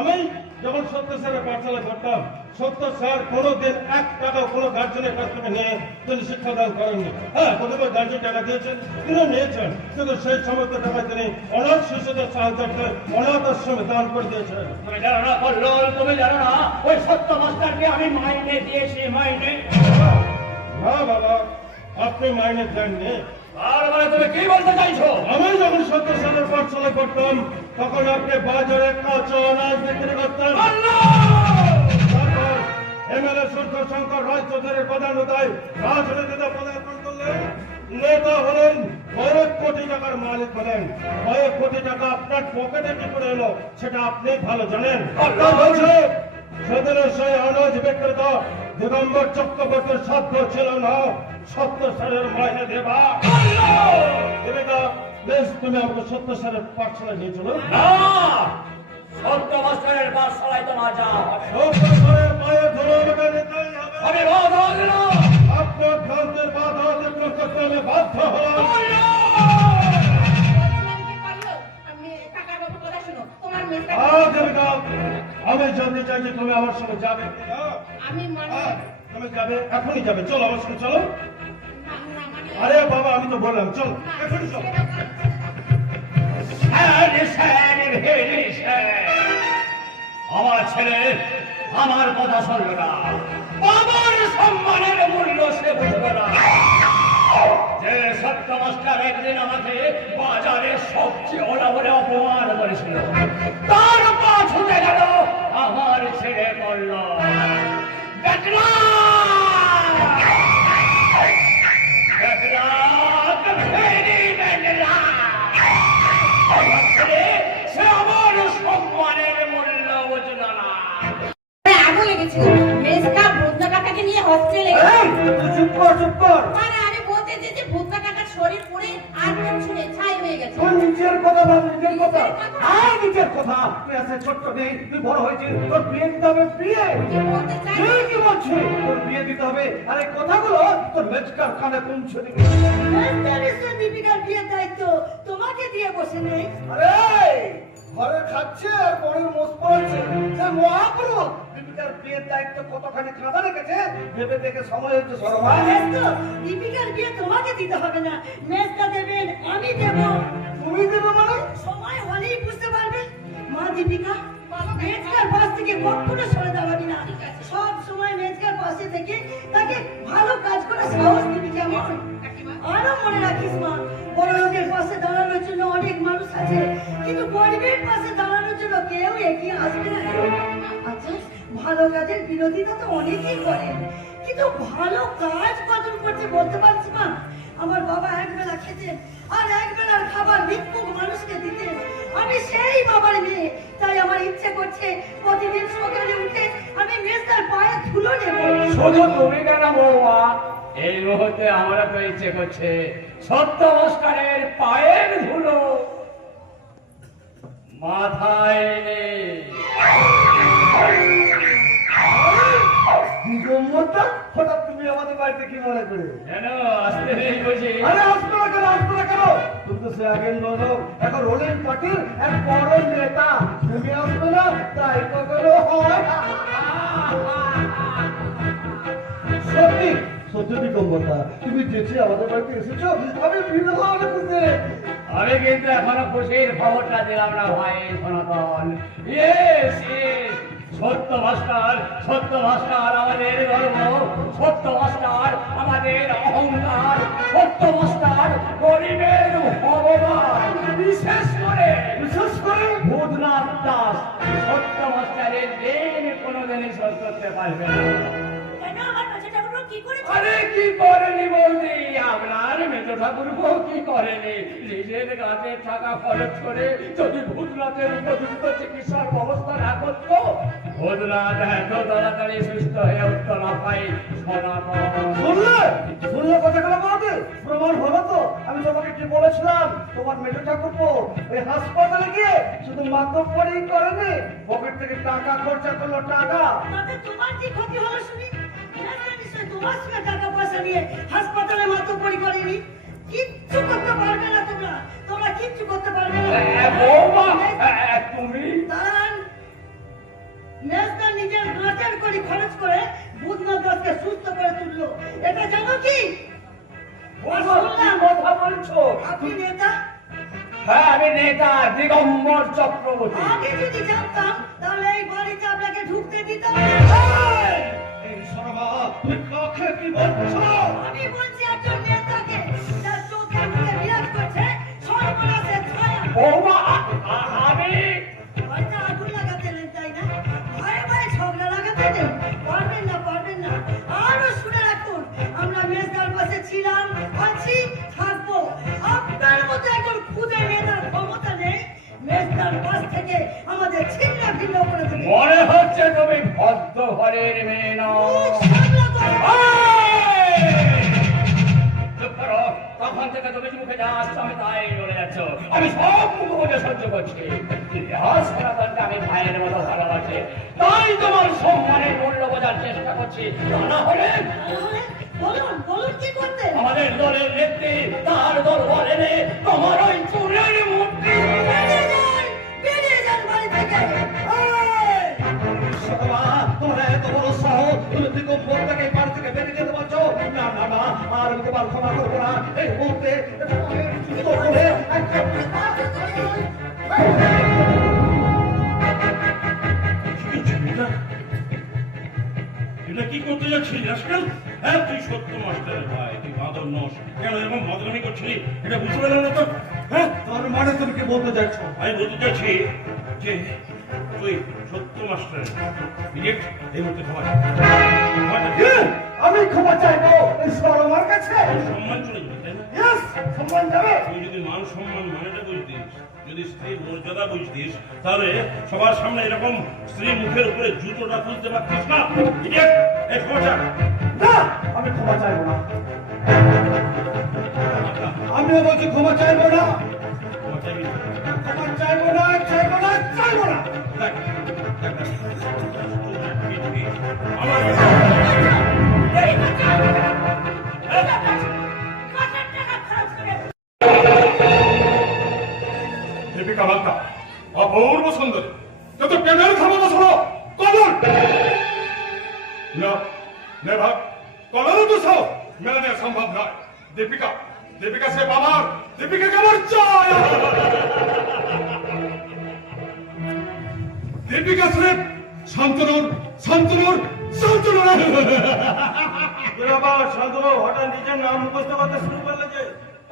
আমি যখন সত্য স্যারের পাঠশালায় পড়তাম, সত্য স্যার কোনোদিন 1 টাকা কোনো গার্জেনের কাছ থেকে নিয়ে তিনি শিক্ষাদান করেননি। হ্যাঁ, কতবার গার্জেন টাকা দিয়েছেন, তিনি নিয়েছেন, কিন্তু সেই সমস্ত টাকা তিনি অনাথ শিশুদের সাহায্যার্থে অনাথ আশ্রমে দান করে দিয়েছেন। তুমি জানো না কল্লোল, তুমি জানো না ওই সত্য মাস্টারকে আমি মাইনে দিয়েছি, মাইনে। না বাবা, আপনি মাইনে দেননি। আর মানে তুমি কি বলতে চাইছো? আমি যখন সত্য স্যারের পাঠশালায় পড়তাম, তখন আপনি বাজারে কাঁচা অনাজ বিক্রি করতেন। তারপর এমএলএ সূর্য শঙ্কর রায় চৌধুরীর প্রধানতায় রাজনীতিতে পদার্পণ করলেন, নেতা হলেন, কয়েক কোটি টাকার মালিক হলেন। কয়েক কোটি টাকা আপনার পকেটে কি করে এলো সেটা আপনি ভালো জানেন। সেদিনের সেই অনাজ বিক্রেতা দিগম্বর চক্রবর্তীর সাধ্য ছিল না সত্য স্যারের মাইনে দেবা। দেবিকা, বেশ, তুমি আমাকে সত্য স্যারের পাঠশালায় নিয়ে চলো। না, সত্য মাস্টারের পাঠশালায় তোমার যাওয়া হবে। সত্য স্যারের পায়ে ধরে আমাকে নিতেই হবে। আমি বাধা দিলাম। আপনার ভ্রান্তের বাধা অতিক্রম করতে আমি বাধ্য হলাম। আমি টাকার বাবু কথা শোনো, তোমার মেয়েটা দেবিকা, আমি জানতে চাই যে তুমি আমার সঙ্গে যাবে কিনা। আমি মানে তুমি যাবে, এখনই যাবে, চলো আমার সঙ্গে চলো। মানে আরে বাবা, আমি তো বললাম চল, এখনই চল। আমার ছেলে আমার কথা শুনল না, আমার সম্মানের মূল্য সে বুঝবে না। যে সত্য মাস্টার একদিন আমাকে বাজারে সবচেয়ে ওলা বলে অপমান করেছিল, তার পা ছুটে গেল আমার ছেলে বলল, দেখলা সে আমার সম্মানের মূল্য বুঝল না। আগুন লেগেছিল, মেজকা ভূতনা কাকাকে নিয়ে হসপিটালে চুপ কর, চুপ কর। মানে আমি বলতে চাই যে ভূতনা কাকার শরীর পুড়ে আর ছুঁড়ে ছাই হয়ে গেছে। তোর নিজের কথা ভাব, নিজের কথা। হ্যাঁ, নিজের কথা। তুই আছে ছোট্ট মেয়ে, তুই বড় হয়েছিস, তোর বিয়ে দিতে হবে। বিয়ে কি বলতে চাই? তুই কি বলছিস? তোর বিয়ে দিতে হবে, আর এই কথাগুলো তোর মেজকার কানে পৌঁছে দিবি। দীপিকার বিয়ের দায়িত্ব তোমাকে দিয়ে বসে নেই। আরে ঘরে খাচ্ছে আর পরের মোষ পড়াচ্ছে, সে মহাপুরুষ। দীপিকার বিয়ের দায়িত্ব কতখানি কাঁদা রেখেছে ভেবে দেখে সময় হচ্ছে সরবা। দীপিকার বিয়ে তোমাকে দিতে হবে না, মেজদা দেবেন, আমি দেব। তুমি দেবে মানে? সময় হলেই বুঝতে পারবে। মা দীপিকা, মেজকার পাশ থেকে কখনো সরে দাঁড়াবি না। সব সময় মেজকার পাশে থেকে তাকে ভালো কাজ করে সাহস দিবি কেমন? আরো মনে রাখিস মা, বড় লোকের পাশে দাঁড়ানোর জন্য অনেক মানুষ আছে, কিন্তু গরিবের পাশে দাঁড়ানোর জন্য কেউ এগিয়ে আসবে না। আচ্ছা, ভালো কাজের বিরোধিতা তো অনেকেই করে, কিন্তু ভালো কাজ কজন করছে বলতে পারছি মা? আমার বাবা একবেলা খেতেন আর একবেলার খাবার ভিক্ষুক মানুষকে দিতেন। আমি সেই বাবার মেয়ে, তাই আমার ইচ্ছে করছে প্রতিদিন সকালে উঠে আমি মেজদার পায়ে ধুলো নেব। শুধু তুমি কেন বৌমা, এই মুহূর্তে আমরা তো ইচ্ছে করছে সত্য মাস্টারের পায়ের ধুলো মাথায় নেই। দিগম্বরটা হঠাৎ তুমি আমাদের বাড়িতে কি মনে করে? কেন আসতে নেই বুঝি? আরে আসবে না কেন, আসবে না কেন? তুমি তো সে আগের নরক, এখন রোলিং পার্টির এক বড় নেতা। তুমি আসবে না, তাই তো করে হয়। সত্যি সত্যি দিগম্বরটা, তুমি যেচে আমাদের বাড়িতে এসেছো, আমি ভিড় হওয়ার খুশি। আমি কিন্তু এখনো খুশির খবরটা দিলাম না ভাই সনাতন। ইয়েস, সত্য মাস্টার আমাদের গর্ব, সত্য মাস্টার আমাদের অহংকার, সত্য মাস্টার গরিবের ভগবান। বিশেষ করে ভূতনাথ দাস সত্য মাস্টারের ঋণ কোনোদিনই শোধ করতে পারবে না। কেন আমার কাছে ঠাকুর কি করেছে? আরে কি করেনি বলতে, আপনার মেজ ঠাকুর কি করেনি? নিজের গাছের টাকা খরচ করে যদি ভূতনাথের উপযুক্ত চিকিৎসার ব্যবস্থা না করতো, ভূতনাথ এত তাড়াতাড়ি সুস্থ হয়ে উঠতে না পাই সনাতন। শুনলে কথাগুলো বলতে প্রমাণ হলো তো আমি তোমাকে কি বলেছিলাম। তোমার মেজো ঠাকুরপো এই হাসপাতালে গিয়ে শুধু মাতব্বরি করেনি, পকেট থেকে টাকা খরচা করলো, টাকা। তাতে তোমার কি ক্ষতি হলো শুনি? নিশ্চয় তোমার সঙ্গে টাকা পয়সা নিয়ে হাসপাতালে মাতব্বরি করেনি। কিচ্ছু করতে পারবে না তোমরা, তোমরা কিচ্ছু করতে পারবে না। বৌমা তুমি দাঁড়ান, মেজদা নিজের নাচের করি খরচ করে ভূতনাথ দাসকে সুস্থ করে তুললো। এটা জানো কি? শুনলাম কথা বলছো? আপনি নেতা। হ্যাঁ আমি নেতা দিগম্বর চক্রবর্তী। আগে যদি জানতাম তাহলে এই বাড়িতে আপনাকে ঢুকতে দিতাম না। এই সরবা তুমি কাকে কি বলছো? আমি বলছি একজন নেতাকে, যার চোখে মুখে বিরাজ করছে সর্বনাশের ছায়া। বৌমা আমি হয়তো আগুন লাগাতে নেন, তাই না? ভয়ে ভয়ে ঝগড়া লাগাতে নেন। পারবেন না, পারবেন না। আরো শুনে রাখুন, আমরা মেজদার পাশে ছিলাম, আছি, থাকবো। আপনার মতো একজন খুদে নেতার ক্ষমতা নেই মেজদার পাশ থেকে আমাদের ছিন্ন ভিন্ন করে দেবে। মনে হচ্ছে তুমি ভদ্র ঘরের মেয়ে নও। মুখ সামলে কথা চুপ করো, তখন থেকে তুমি মুখে যা আসছো আমি তাই বলে যাচ্ছ। আমি সব মুখ বুঝে সহ্য করছি। ইতিহাস সনাতনকে আমি ভাইয়ের মতো ভালোবাসি, তাই তোমার সম্মানের মূল্য বোঝার চেষ্টা করছি। তা না হলে তাহলে বলুন, বলুন কি করতে? আমাদের দলের নেত্রী তার দল বলে রে তোমার ওই চুরের মূর্তি। বেরিয়ে যান বাড়ি থেকে। সরবা তোমরা এত বড় সাহস, তুমি দিগম্বরটাকে বাড়ি থেকে বেরিয়ে যেতে পারছো? না না না, আর আমি তোমার ক্ষমা করবো না। এই মুহূর্তে এটা কি করতে যাচ্ছিস আজকাল? হ্যাঁ তুই সত্য মাস্টারের ভাই, তুই বাঁদর নস, কেন এরকম বদনামি করছিলি এটা বুঝতে পারলাম না তো। হ্যাঁ তোর মানে তুমি কি বলতে চাইছো? আমি বলতে চাচ্ছি যে তুই সত্য মাস্টারের ডিরেক্ট এই মুহূর্তে ক্ষমা চাই। আমি ক্ষমা চাইবো এই সরমার কাছে? সম্মান চলে যাবে, তাই না? ইয়েস, সম্মান যাবে। তুই যদি মান সম্মান মানেটা বুঝতিস, যদি স্ত্রীর মর্যাদা বুঝতিস, তাহলে সবার সামনে এরকম স্ত্রীর মুখের উপরে জুতোটা তুলতে পারতিস না। ইডিয়েট, এই ক্ষমা চা। না, আমি ক্ষমা চাইবো না। আমিও বলছি ক্ষমা চাইবো না। ক্ষমা চাইবি না? ক্ষমা চাইবো না, চাইবো না, চাইবো না। দেখ, দেখ, দেখ, আমার দীপিকা মাতা অপূর্ব সুন্দরী, যত প্রেমের ক্ষমতা শোনো কদর না নেভার কদর তো সব মেনে নেওয়া সম্ভব নয়। দীপিকা, দীপিকা সে বাবার, দীপিকাকে আমার চাই। দীপিকা সে শান্তনুর, শান্তনুর, শান্তনুর। বাবা শান্তনু হঠাৎ নিজের নাম মুখস্থ করতে শুরু করলে যে?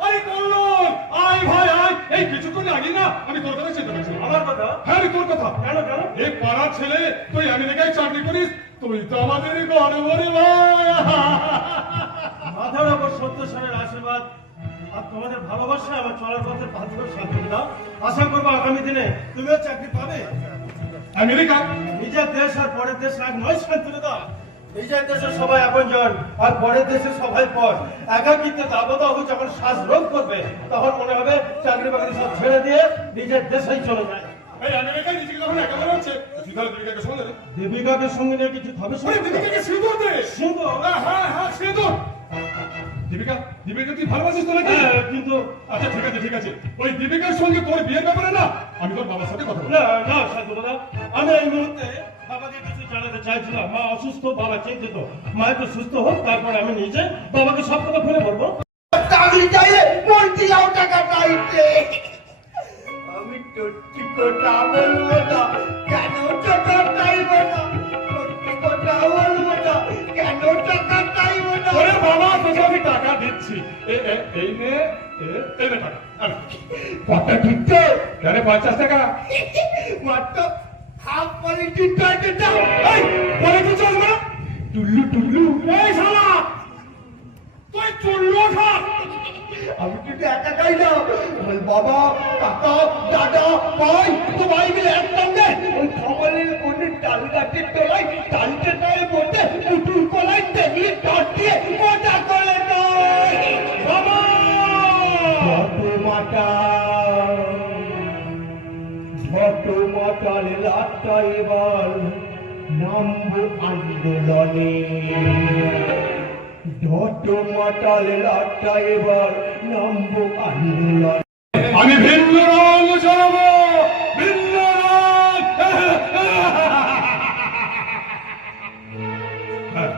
আরে কল্লোল, আয় ভাই আয়। এই কিছুক্ষণ আগে না আমি তোর কথা চিন্তা করছিলাম। আমার কথা? হ্যাঁ আমি তোর কথা। কেন কেন? এই পাড়ার ছেলে, তুই আমেরিকায় চাকরি করিস, তুই তো আমাদের গর্বরে ভাই। মাথার ওপর সত্য সালের আশীর্বাদ আর তোমাদের ভালোবাসা আমার চলার পথে বাধ্য শান্তনু দাও। আশা করবো আগামী দিনে তুমিও চাকরি পাবে। আমেরিকা নিজের দেশ আর পরের দেশ এক নয় শান্তনু দাও। নিজের দেশের সবাই আপনজন আর পরের দেশের সবাই পর। একাকিত্বে দাবদাহ যখন শ্বাস রোগ করবে তখন মনে হবে চাকরি বাকরি সব ছেড়ে দিয়ে নিজের দেশেই চলে যায়। এই আমেরিকায় নিজেকে যখন একেবারে হচ্ছে, তুই তাহলে দীপিকাকে সঙ্গে দে। দেবিকাকে সঙ্গে নিয়ে কিছু হবে? ওরে দীপিকাকে সিঁদুর দে। সিঁদুর? হ্যাঁ হ্যাঁ হ্যাঁ সিঁদুর। দীপিকা, দীপিকা তুই ভালোবাসিস তো নাকি? হ্যাঁ, কিন্তু আচ্ছা ঠিক আছে ঠিক আছে, ওই দীপিকার সঙ্গে তোর বিয়ের ব্যাপারে না আমি তোর বাবার সাথে কথা বলবো। না না শান্তনুদা, আমি এই মুহূর্তে বাবাকে কিছু জানাতে চাইছিলাম। মা অসুস্থ, বাবা চিন্তিত। মা একটু সুস্থ হোক, তারপরে আমি নিজে বাবাকে সব কথা খুলে বলবো। আমি চাইলে বলছি যাও টাকা চাইতে। আমি সত্যি কথা বলবো না, কেন টাকা চাইবো না? সত্যি কথা বলবো না, কেন টাকা চাইবো না? ওরে বাবা, তোকে আমি টাকা দিচ্ছি। এই নে, এই নে টাকা। কত দিচ্ছে? আরে 50 টাকা। মাত্র হাফ কোয়ালিটির টাকা দাও। এই বলে তো চল না। টুল্লু টুল্লু, এই শালা, তুই চুল্লু খা। আমি কিন্তু একা খাই না, আমার বাবা, কাকা, দাদা, ভাই, তো ভাই মিলে এক সঙ্গে ওই খাবারের অনেক ডাল গাছে লাটটা এবার নামবো আন্দোলনে মাতাল লাটটা এবার নামবো আন্দোলনে আমি ভিন্ন রং জানাবো, ভিন্ন রং।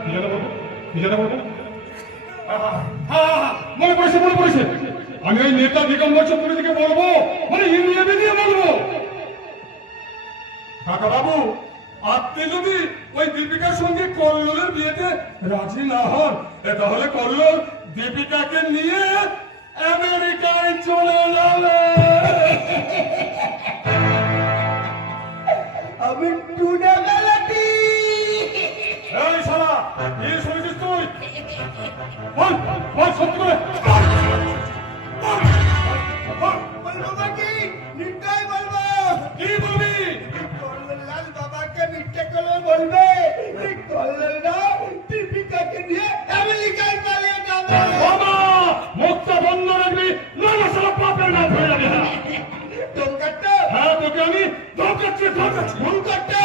কি জানাবো? কি জানাবো? মনে পড়েছে, মনে পড়েছে। আমি ওই নেতা দিগম্বর চক্রবর্তীকে বলবো, মানে ইন্ডিয়া বেরিয়ে বলবো, কাকা বাবু, আপনি যদি ওই দীপিকার সঙ্গে কল্লোলের বিয়েতে রাজি না হন, তাহলে কল্লোল দীপিকাকে নিয়ে আমেরিকায় চলে যাবে। আমি টুডে মেলাটি এই শালা, কি শুনেছিস তুই? বল, বল সত্যি করে। বলবো নাকি নিশ্চয় বলবো কি বলবি? কল্লোল বাবাকে মিথ্যে করে বলবে কল্লোলরা দীপিকাকে নিয়ে আমেরিকায় পালিয়ে যাবে। বাবা, মুখটা বন্ধ রাখবি, নইলে শালা পাপের নাম হয়ে যাবে। টোকাটা হ্যাঁ, তোকে আমি ধোকাচ্ছি, ধোকাচ্ছি। ভুল করতে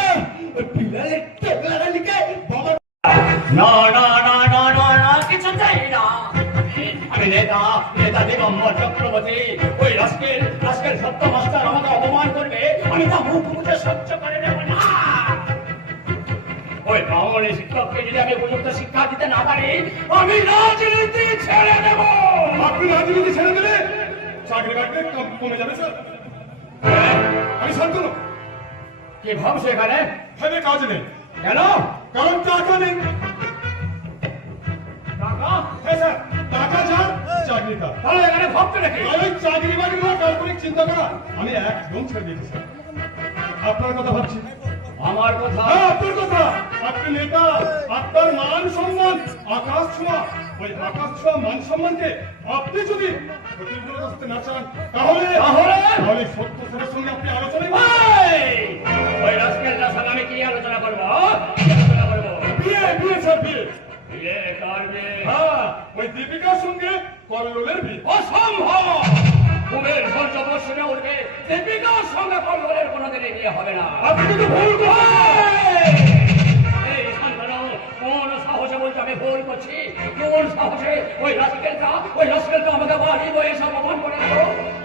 বিলালের টোকলা লিখে বাবা না না না না না না কিছু চাই না। আমি নেতা দিগম্বর চক্রবর্তী। ওই রাস্কেল সত্য মাস্টার আমাকে অপমান করবে, আমি তা মুখ বুঝে সহ্য করে নেব না। ওই ব্রাহ্মণী শিক্ষককে যদি আমি উপযুক্ত শিক্ষা দিতে না পারি, আমি রাজনীতি ছেড়ে দেব। আপনি রাজনীতি ছেড়ে দিলে চাকরি বাকরি কমে যাবে স্যার। আমি শান্তনু। কি ভাবছো এখানে? ভেবে কাজ নেই। কেন? কারণ টাকা নেই। টাকা? হ্যাঁ স্যার, টাকা যার, চাকরি তার। তাহলে এখানে ভাবছো নাকি? আর ওই চাকরি বাকরি না, কাল্পনিক চিন্তা করা আমি একদম ছেড়ে দিয়েছি স্যার। আপনার কথা ভাবছি। আমার কথা? হ্যাঁ, আপনার কথা। আপনি নেতা, আপনার মান সম্মান আকাশ ছোঁয়া। ওই আকাশ ছোঁয়া মান সম্মানকে আপনি যদি প্রতিফলিত করতে না চান, তাহলে সত্য স্যারের সঙ্গে আপনি আলোচনায় ওই রাস্কেলটার সঙ্গে আমি কি আলোচনা করবো? কি আলোচনা করবো? বিয়ে, বিয়ে স্যার, বিয়ে। বিয়ে করবে? হ্যাঁ, ওই দীপিকার সঙ্গে কল্লোলের বিয়ে। অসম্ভব! কুবের সূর্য পশ্চিমে উঠবে, দীপিকার সঙ্গে কল্লোলের কোনোদিনই বিয়ে হবে না। আপনি কিন্তু ভুল করছেন। এই শান্তনু, কোন সাহসে বলছো আমি ভুল করছি? কোন সাহসে ওই রাস্কেলটা আমাকে বাড়ি বয়ে সব অপমান করে দিল?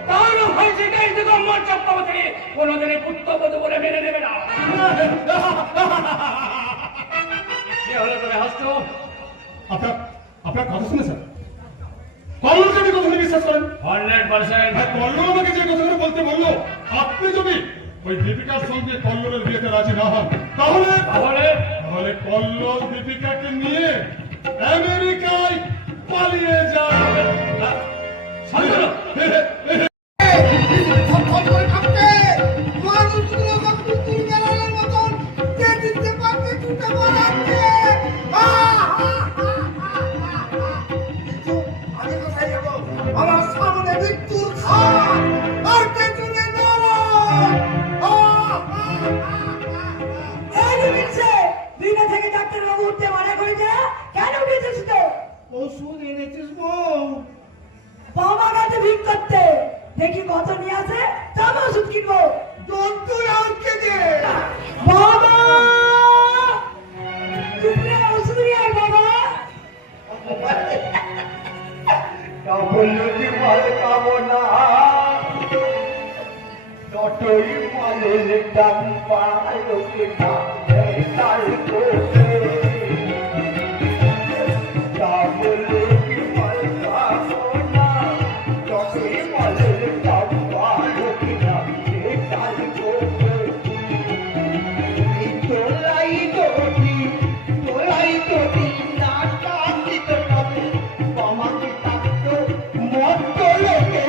তার হয়েছে এই দিগম্বর চক্রবর্তী কোনোদিনই পুত্রবধূ বলে মেনে নেবে না। কি হলো, তুমি হাসছো? আপনার কথা শুনে স্যার, কল্লোলকে আপনি কথা বিশ্বাস করেন? 100%। আর কল্লোল আমাকে যে কথাগুলো বলতে বললো, আপনি যদি ওই দীপিকার সঙ্গে কল্লোলের বিয়েতে রাজি না হন, তাহলে কল্লোল দীপিকাকে নিয়ে আমেরিকায় পালিয়ে যাবে। শান্তনু, আমার সামনে মৃত্যুর খাট আর পেছনে নরক। দিনে থেকে ডাক্তারবাবু উঠতে মানা করেছে, কেন উঠেছিস তো? ওষুধ এনেছিস বউ? বাবা কাছে ভিক করতে, দেখি কত নিয়ে আসে, তবে ওষুধ কিনবো। দন্তুর আউটকে দে। বাবা তুমি ওষুধ নিয়ে আয় বাবা। কাবুলকে মাল খাবো না, যতই মালের দাম পালোকে না তার কোষে। কাবুলকে মাল খাবো না, যতই মালের দাম পালোকে না তার কোষে। তোলাই যদি না কাঁদিত তবে আমাকে থাকতো মত লোকে।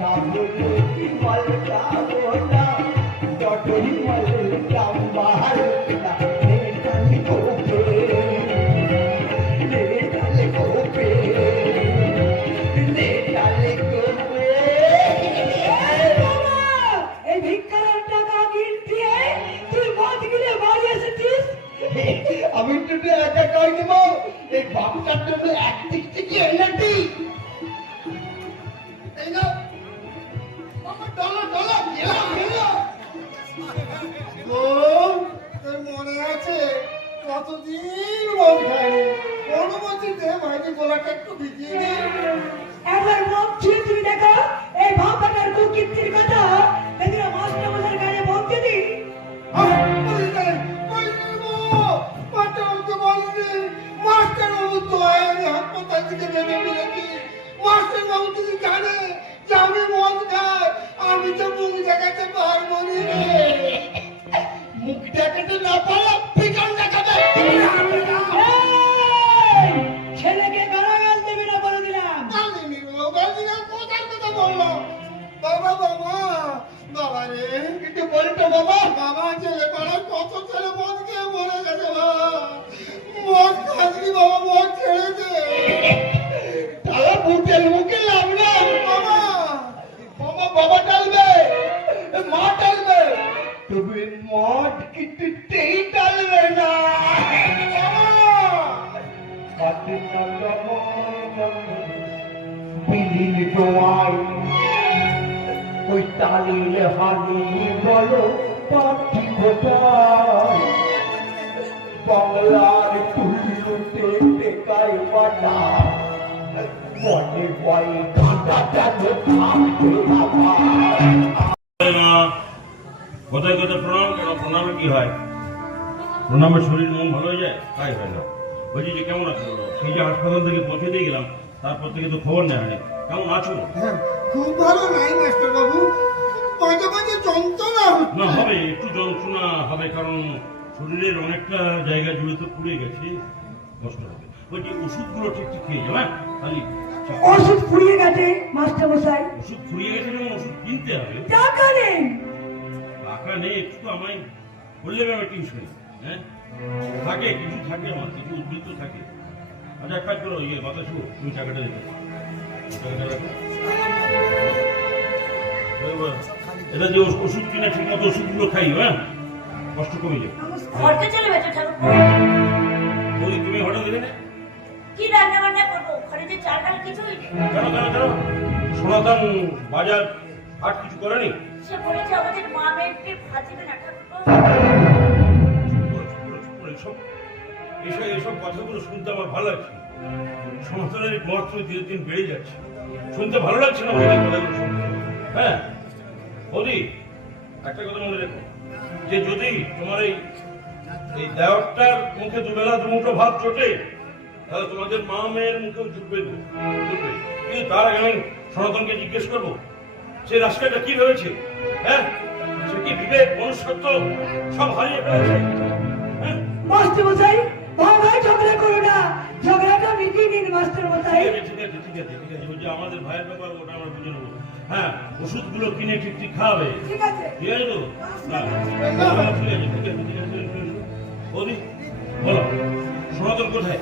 কাবুলে কি মাল খাবো না, যতই মালের দাম বাড়ুক না নেটালে গোপে, নেটালে গোপে, নেটালে গোপে। এই ভিক্ষার টাকা কিনতে তুই মদ কিনে বাড়ি এসেছিস? আমি তো একা কই দেব, এই বাপটার জন্য একদিক থেকে এনাটি। এই না, আমার ডলার গেলাম। বউ, তোর মনে আছে কতদিন মদ খায়নি? অনুমতিতে ভাইটি গলাটা একটু ভিজিয়ে নে। একবার মুখ ছুঁয়ে তুমি দেখো এই ভাবটার কুকীর্তির কথা। এদিকে মাস্টার মশাইয়ের গায়ে বলতে দিই। মাস্টার বাবু তো আমি হাসপাতাল থেকে বেঁধে ফেলেছি। মাস্টার বাবু যদি জানে যে আমি মদ খাই, আমি তো মুখ দেখাতে পারবো না। মুখ দেখাতে না পারলে পিছন দেখাতে ছেলেকে গালাগাল দেবে না বলে দিলাম। কোথার কথা বললো? বাবা বাবা বাবা রে, একটু বলতো বাবা। বাবা, ছেলে পাড়ার কত ছেলে মদ খেয়ে মরে গেছে বাবা। মদ খাসনি বাবা, মদ ছেড়ে দে। তারা বুকের মুখে লাভ নাই বাবা। বাবা বাবা টালবে, মা টালবে, তবে মদ কিছুতেই টালবে না বিলীন জোয়াই ওই তালিল হালি বলো পাখি কোথায়? বাংলার তুলুতে টেকাই পাতা মনে হয় কাঁটা থাকবে কোথায় কোথায় প্রণাম কেন? প্রণামে কি হয়? প্রণামে শরীর মন ভালো হয়ে যায়? তাই হয় না। বলছি যে কেমন আছো? সেই যে হাসপাতাল থেকে পৌঁছে দিয়ে গেলাম, তারপর থেকে তো খবর নেওয়া হয়নি। কেমন আছো? খুব ভালো নাই মাস্টার বাবু, মাঝে মাঝে যন্ত্রণা না হবে, একটু যন্ত্রণা হবে, কারণ শরীরের অনেকটা জায়গা জুড়ে তো পুড়ে গেছে, কষ্ট হবে। বলছি ওষুধগুলো ঠিক ঠিক খেয়ে যাও, হ্যাঁ? খালি ওষুধ ফুরিয়ে গেছে মাস্টার মশাই। ওষুধ ফুরিয়ে গেছে যেমন ওষুধ কিনতে হবে। টাকা নেই। টাকা নেই, একটু তো আমায় বললে আমি টিউশন, হ্যাঁ থাকে কিছু থাকে, আমার কিছু উদ্বৃত্ত থাকে। আচ্ছা এক কাজ করো, ইয়ে বাতাসু, তুমি টাকাটা দিতে টাকাটা রাখো। এটা যে ওষুধ কিনে ঠিক মতো ওষুধগুলো খাই, হ্যাঁ কষ্ট কমে যাবে। ঘরকে চলে বেঁচে ঠাকুর। বলি তুমি হঠাৎ দেবে না? কি রান্না বান্না করবো? ঘরে যে চাল ডাল কিছুই নেই। কেন কেন কেন? সনাতন বাজার আর কিছু করেনি? সে বলেছে আমাদের মা মেয়েকে ভাজিবে না ঠাকুর। এসব কথাগুলো শুনতে আমার ভালো লাগছে। সনাতনের মহত্ব দিন দিন বেড়ে যাচ্ছে, শুনতে ভালো লাগছে না বলে কথাগুলো শুনতে। হ্যাঁ বৌদি, একটা কথা মনে রেখো, যে যদি তোমার এই দেওয়ারটার মুখে দুবেলা দুমুঠো ভাত জোটে, তাহলে তোমাদের মা মেয়ের মুখেও জুটবে। কিন্তু তার আগে আমি সনাতনকে জিজ্ঞেস করবো, সে রাস্তাটা কি ভেবেছে? হ্যাঁ সে কি বিবেক মনুষ্যত্ব সব হারিয়ে ফেলেছে? হ্যাঁ মাস্টার মশাই, ভাই ভাই ঝগড়া করো না, ঝগড়াটা মিটিয়ে দিন মাস্টার মশাই। ঠিক আছে ঠিক আছে ঠিক আছে, ওই যে আমাদের ভাইয়ের ব্যাপার, ওটা আমরা বুঝে নেবো। হ্যাঁ ওষুধগুলো কিনে ঠিক ঠিক খাওয়াবে, ঠিক আছে। ঠিক আছে তো? ঠিক আছে ঠিক আছে ঠিক আছে। বৌদি বলো, সনাতন কোথায়?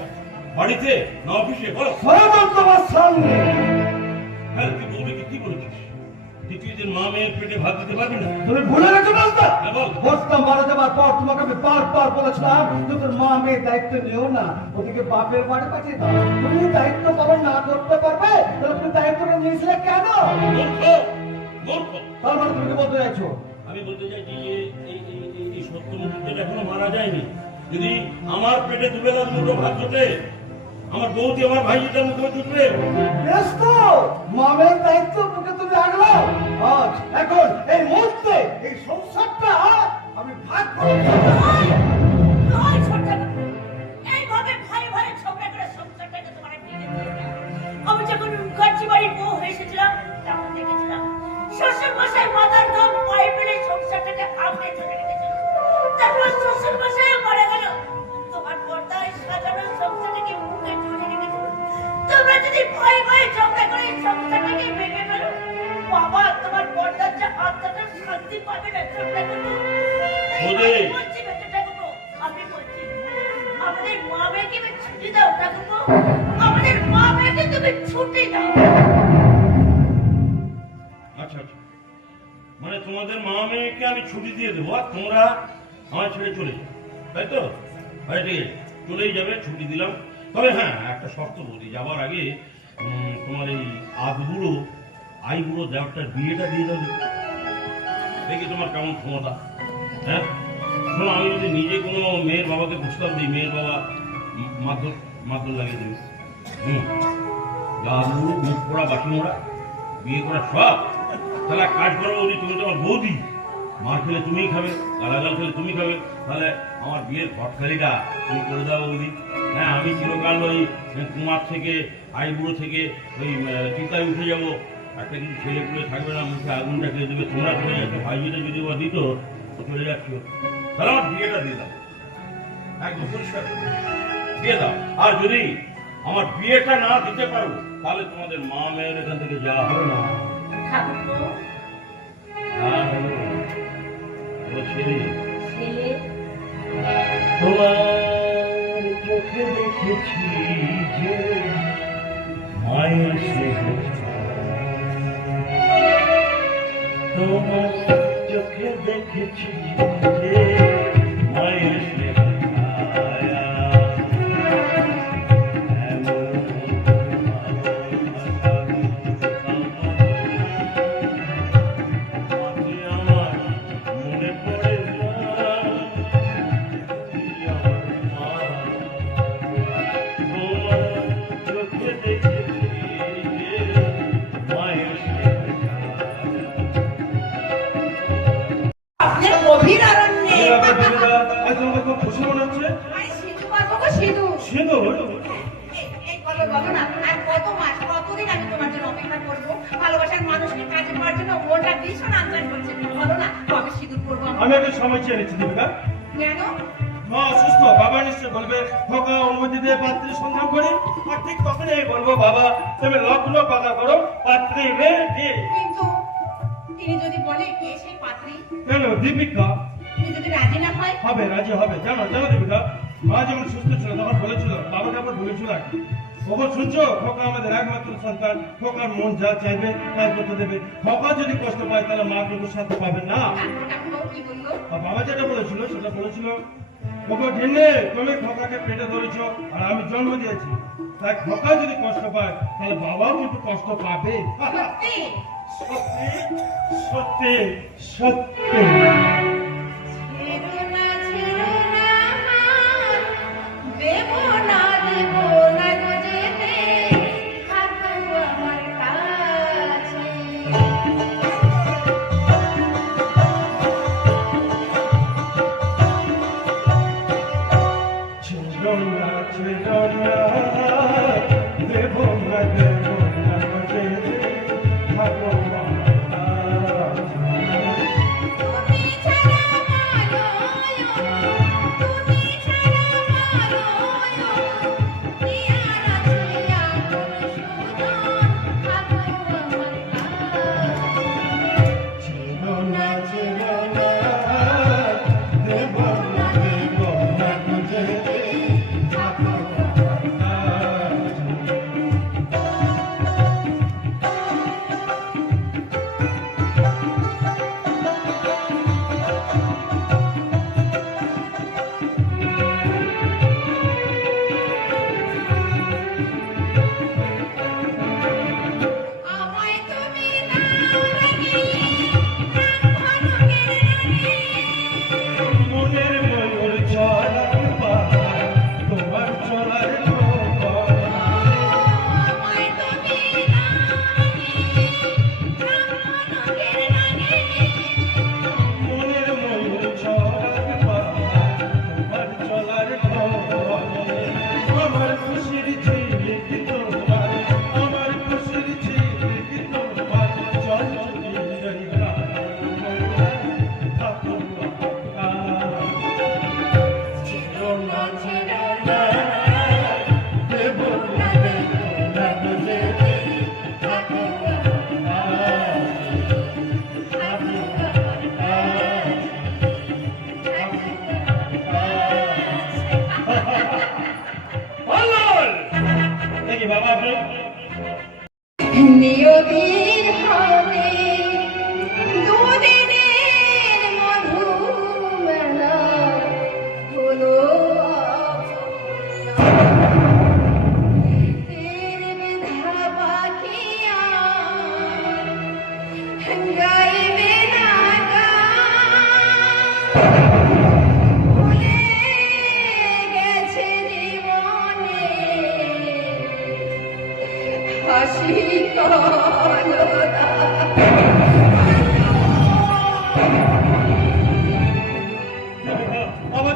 বাড়িতে না অফিসে? বলো। সনাতন তোমার সামনে। হ্যাঁ তুই বৌদিকে কি বলেছিস? দ্বিতীয় দিন মা মেয়ের পেটে ভাত দিতে পারবি না? তুমি ভুলে গেছো মাস্টার? হ্যাঁ বল। বস্তা মারা যাবার পর তোমাকে আমি বারবার বলেছিলাম যে তোর মা মেয়ের দায়িত্ব নিও না, ওদিকে বাপের বাড়ি পাঠিয়ে দাও। তুমি দায়িত্ব পালন না করতে পারবে, তাহলে তুমি দায়িত্বটা নিয়েছিলে কেন? মূর্খ মূর্খ। তার মানে তুমি কি বলতে চাইছো? আমি বলতে চাইছি যে এই সত্যমূর্তিটা এখনো মারা যায়নি। যদি আমার পেটে দুবেলা দুটো ভাত জোটে, আমার বৌদি আমার ভাইজিটার মুখে জুটবে। বেশ তো, মামের দায়িত্ব তোকে তুমি আগলাও। আজ এখন এই মুহূর্তে এই সংসারটা আমি ভাগ করে নয় ছোট ঠাকুর, এইভাবে ভাই ভাই ঝগড়া করে সংসারটাকে তোমার ভেঙে দিয়েছে। আমি যখন মুখার্জি বাড়ির বউ হয়ে এসেছিলাম, তখন দেখেছিলাম শ্বশুর মশাই মাথার ঘাম পায়ে ফেলে সংসারটাকে আঁকড়ে ধরে রেখেছিল। তারপর শ্বশুর মশাই মারা গেল, তোমার পর্দায় সাজানো সংসারটাকে মুখে ধরে রেখেছিল। তোমরা যদি ভয় ভয়ে ঝগড়া করে এই সংসারটাকে ভেঙে ফেলো, বাবা তোমার পর্দার যে আত্মাটা শান্তি পাবে না। ঝগড়া করবো বলছি বেঁচে থাকবো, আমি বলছি আমাদের মা মেয়েকে তুমি ছুটি দাও ঠাকুরপো, আমাদের মা মেয়েকে তুমি ছুটি দাও। আচ্ছা আচ্ছা, মানে তোমাদের মা মেয়েকে আমি ছুটি দিয়ে দেবো আর তোমরা আমার ছেড়ে চলে যাবে, তাই তো? ভাই ঠিক আছে, চলেই যাবে, ছুটি দিলাম। তবে হ্যাঁ একটা শর্ত বলি, যাবার আগে তোমার এই আই বুড়ো দেওয়ারটার বিয়েটা দিয়ে দাও দেখি তোমার কেমন ক্ষমতা। হ্যাঁ শোনো, আমি যদি নিজে কোনো মেয়ের বাবাকে প্রস্তাব দিই, মেয়ের বাবা মাধ্যম লাগিয়ে দেবে। জাদু, মুখ পড়া, বাকি মোড়া, বিয়ে করা সব। তাহলে এক কাজ করো বৌদি, তুমি তো আমার বৌদি, মার খেলে তুমিই খাবে, গালাগাল খেলে তুমি খাবে, তাহলে আমার বিয়ের ঘটখালিটা তুমি করে দাও বৌদি। হ্যাঁ, আমি চিরকাল ওই কুমার থেকে, আইবুড়ো থেকে ওই চিতায় উঠে যাবো, একটা কিছু ছেলে পুলে থাকবে না, মুখে আগুনটা খেয়ে দেবে, তোমরা চলে যাচ্ছ, ভাই যেটা যদি ওরা দিত চলে যাচ্ছ, তাহলে আমার বিয়েটা দিয়ে দাও, একদম পরিষ্কার দিয়ে দাও। আর যদি আমার বিয়েটা না দিতে পারো, তাহলে তোমাদের মা মেয়ের এখান থেকে যাওয়া হবে না। ঠাকুরপো, হ্যাঁ, হ্যালো, হ্যালো ছেলে, ছেলে তোমার চোখে দেখেছি যে মায়ের স্নেহ, তোমার চোখে দেখেছি যে মায়ের স্নেহ ছায়া, এমন ভালোবাসা আমাকে আমার মনে পড়ে না। চোখে দেখেছি মায়ের স্নেহ ছায়া। আপনার গভীর অরণ্যে আজ তোমাকে খুব খুশি মনে হচ্ছে। আরে সিধু পাবো গো, সিধু। সিঁদুর? এই বলো বলো না, আর কত মাস কতদিন আমি তোমার জন্য অপেক্ষা করবো? ভালোবাসার মানুষকে কাজে পাওয়ার জন্য মনটা ভীষণ আনচান করছে। বলো না কবে সিঁদুর করবো আমি? আমি একটু সময় চেয়ে নিচ্ছি দীপিকা। কেন? মা অসুস্থ, বাবা নিশ্চয় বলবে খোকা অনুমতি দিয়ে পাত্রী সন্ধান করি, আর ঠিক তখনই বলবো বাবা তুমি লগ্ন পাকা করো, পাত্রী রেডি। কিন্তু তিনি যদি বলে কে সেই পাত্রী, কেন দীপিকা? তিনি যদি রাজি না হয়? হবে, রাজি হবে। জানো জানো দীপিকা, মা যখন সুস্থ ছিল তখন বলেছিল, বাবাকে আবার বলেছিল আর কি, খবর শুনছো, খোকা আমাদের একমাত্র সন্তান, খোকার মন যা চাইবে তাই করতে দেবে। খোকা যদি কষ্ট পায় তাহলে মা কিন্তু শান্তি পাবে না। ডাক্তারবাবু কি বললো? আর বাবা যেটা বলেছিল সেটা বলেছিল, খোকা ঢেলে তুমি খোকাকে পেটে ধরেছো আর আমি জন্ম দিয়েছি, তাই খোকা যদি কষ্ট পায় তাহলে বাবাও কিন্তু কষ্ট পাবে। সত্যি? সত্যি সত্যি সত্যি। ছেড়ো না ছেড়ো না হাত, দেবো না গো যেতে, থাকো আমার কাছে। ছেড়ো না ছেড়ো না, দেবো না যেতে, থাকো আমার কাছে। তুমি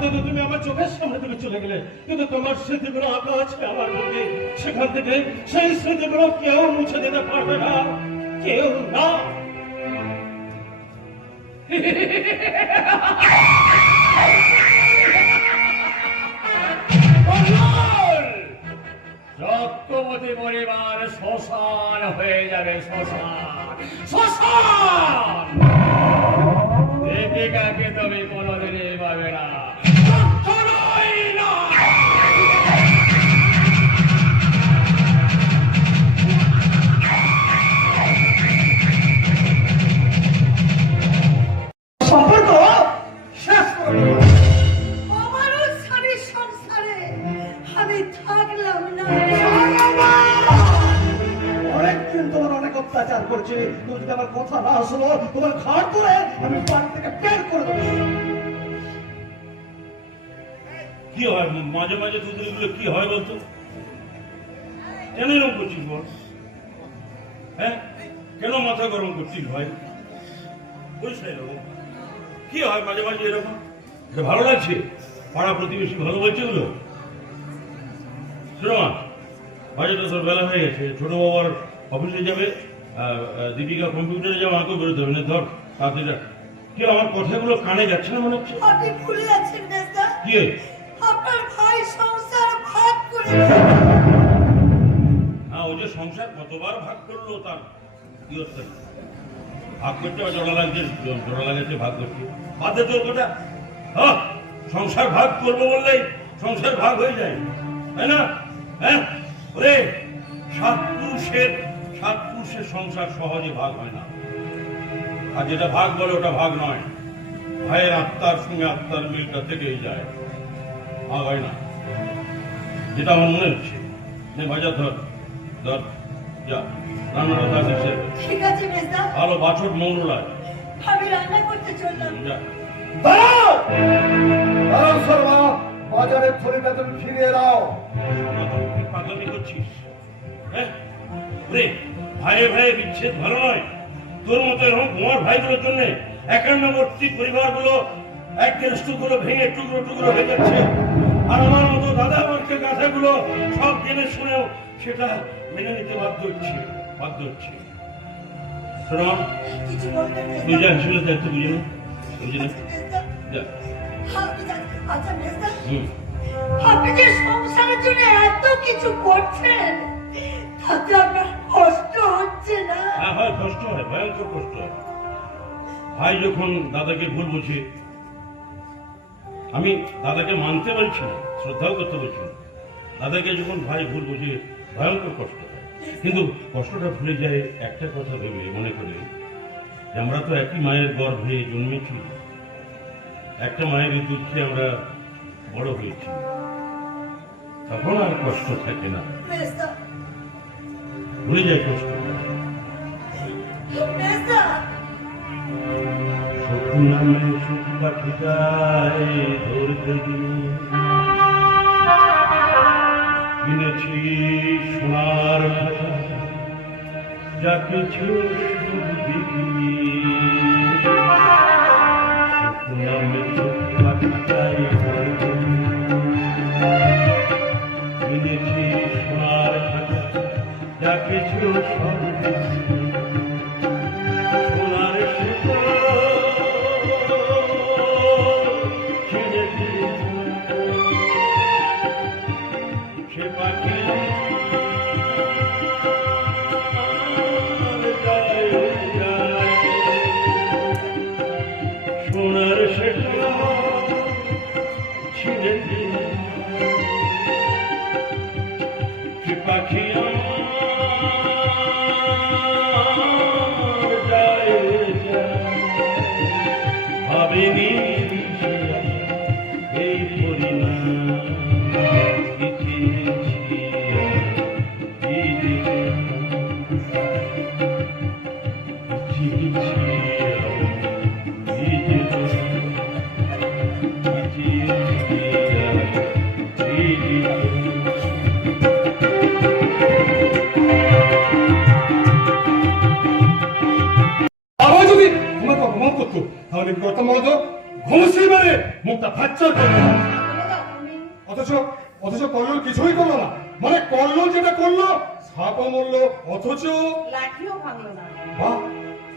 হয়তো তো তুমি আমার চোখের সামনে থেকে চলে গেলে, কিন্তু তোমার স্মৃতিগুলো আঁকা আছে আমার বুকে। সেখান থেকে সেই স্মৃতিগুলো কেউ মুছে দিতে পারবে না, কেউ না। সত্যবতী পরিবার শ্মশান হয়ে যাবে, শ্মশান, শ্মশান। দীপিকাকে তুমি কোনোদিনই পাবে না, কখনোই না। সম্পর্ক শেষ করে দেবো। আমারও স্বামীর সংসারে আমি থাকলাম না। অনেকদিন তোমার অনেক অত্যাচার করছি, তুমি যদি আমার কথা না শোনো, তোমার ঘর ধরে আমি বাড়ি থেকে বের করে দেবো। কি হয় মাঝে মাঝে তুতুলিগুলো কি হয় বলতো? কেন এরকম করছিস বল? হ্যাঁ, কেন মাথা গরম করছিস ভাই? বলিস না এরকম। কি হয় মাঝে মাঝে এরকম? এটা ভালো লাগছে? পাড়া প্রতিবেশী ভালো বলছে গুলো? শোনো মা, বাজে তো তোর বেলা হয়ে গেছে, ছোট বাবার অফিসে যাবে, দীপিকা কম্পিউটারে যাবে, আমাকেও বেরোতে হবে না। ধর তাড়াতাড়ি। কি আমার কথাগুলো কানে যাচ্ছে না মনে হচ্ছে? আপনি ভুলে যাচ্ছেন মেজদা, কি আপনার ভাই সংসার ভাগ করে হ্যাঁ, ওই যে সংসার কতবার ভাগ করলো তার কি হচ্ছে? ভাগ করতে জোড়া লাগছে, জোড়া লাগাচ্ছে, ভাগ করছে, বাদে তো ওটা। হ্যাঁ, সংসার ভাগ করবো বললেই সংসার ভাগ হয়ে যায়, তাই না? হ্যাঁ, ওরে সাত পুরুষের সংসার সহজে ভাগ হয় না। আর যেটা ভাগ বলে ওটা ভাগ নয়। ভাইয়ের আত্মার সঙ্গে আত্মার মিলটা থেকেই যায়, ভাগ হয় না। যেটা আমার মনে হচ্ছে যে বাজার ধর ধর যা রান্নাটা তা দিচ্ছে। ঠিক আছে মেজদা, ভালো বাছর মৌরলায় আমি রান্না করতে চললাম। যা। দাঁড়াও, দাঁড়াও শর্মা, বাজারের থলিটা তুমি ফিরিয়ে দাও। পাগলামি করছিস? হ্যাঁ, রে ভাইয়ে ভাইয়ে বিচ্ছেদ ভালো নয়। তোর মতো এরকম তোমার ভাইগুলোর জন্য একান্নবর্তী পরিবারগুলো এক দেড়শগুলো ভেঙে টুকরো টুকরো হয়ে যাচ্ছে। আর আমার মতো দাদা আমাকে গাথাগুলো সব জেনে শুনেও সেটা মেনে নিতে বাধ্য হচ্ছে। শোনো, কিছু বলবেন তুই যা মেজদা? হিসেবে দায়িত্ব বুঝে না, বুঝে না। আচ্ছা মেজদা, যা। আচ্ছা মেজদা, হুম। আপনি যে সংসারের জন্য এত কিছু করছেন, তাতে আপনার কষ্ট হচ্ছে না? হ্যাঁ হয়, কষ্ট হয়, ভয়ঙ্কর কষ্ট হয়। ভাই যখন দাদাকে ভুল বুঝে, আমি দাদাকে মানতে বলছি না, শ্রদ্ধাও করতে বলছি না, দাদাকে যখন ভাই ভুল বুঝে ভয়ঙ্কর কষ্ট হয়। কিন্তু কষ্টটা ভুলে যায় একটা কথা ভেবে, মনে করে যে আমরা তো একই মায়ের গর্ভে জন্মেছি, একটা মায়ের দুধে আমরা বড় হয়েছি, তখন আর কষ্ট থাকে না, মেজদা, ভুলে যায় কষ্ট। মেজদা, নামে সুখ পাখিটায় ধরতে গিয়ে কিনেছি সোনার খাতা, যা কিছু নামে সুখ পাখিটায় ধরতে কিনেছি সোনার খাতা, যা কিছু সব সোনার সে পাখি সোনার শেষা ছিঁড়ে দিয়ে সে পাখি ভাবিনি এই পরিণাম মেরে মুখটা ফ্র্যাকচার করে দিলাম। শান্তনুদা, তুমি অথচ অথচ কল্লোল কিছুই করলো না, মানে কল্লোল যেটা করলো সাপও মরলো, অথচ লাঠিও ভাঙলো না। বাহ,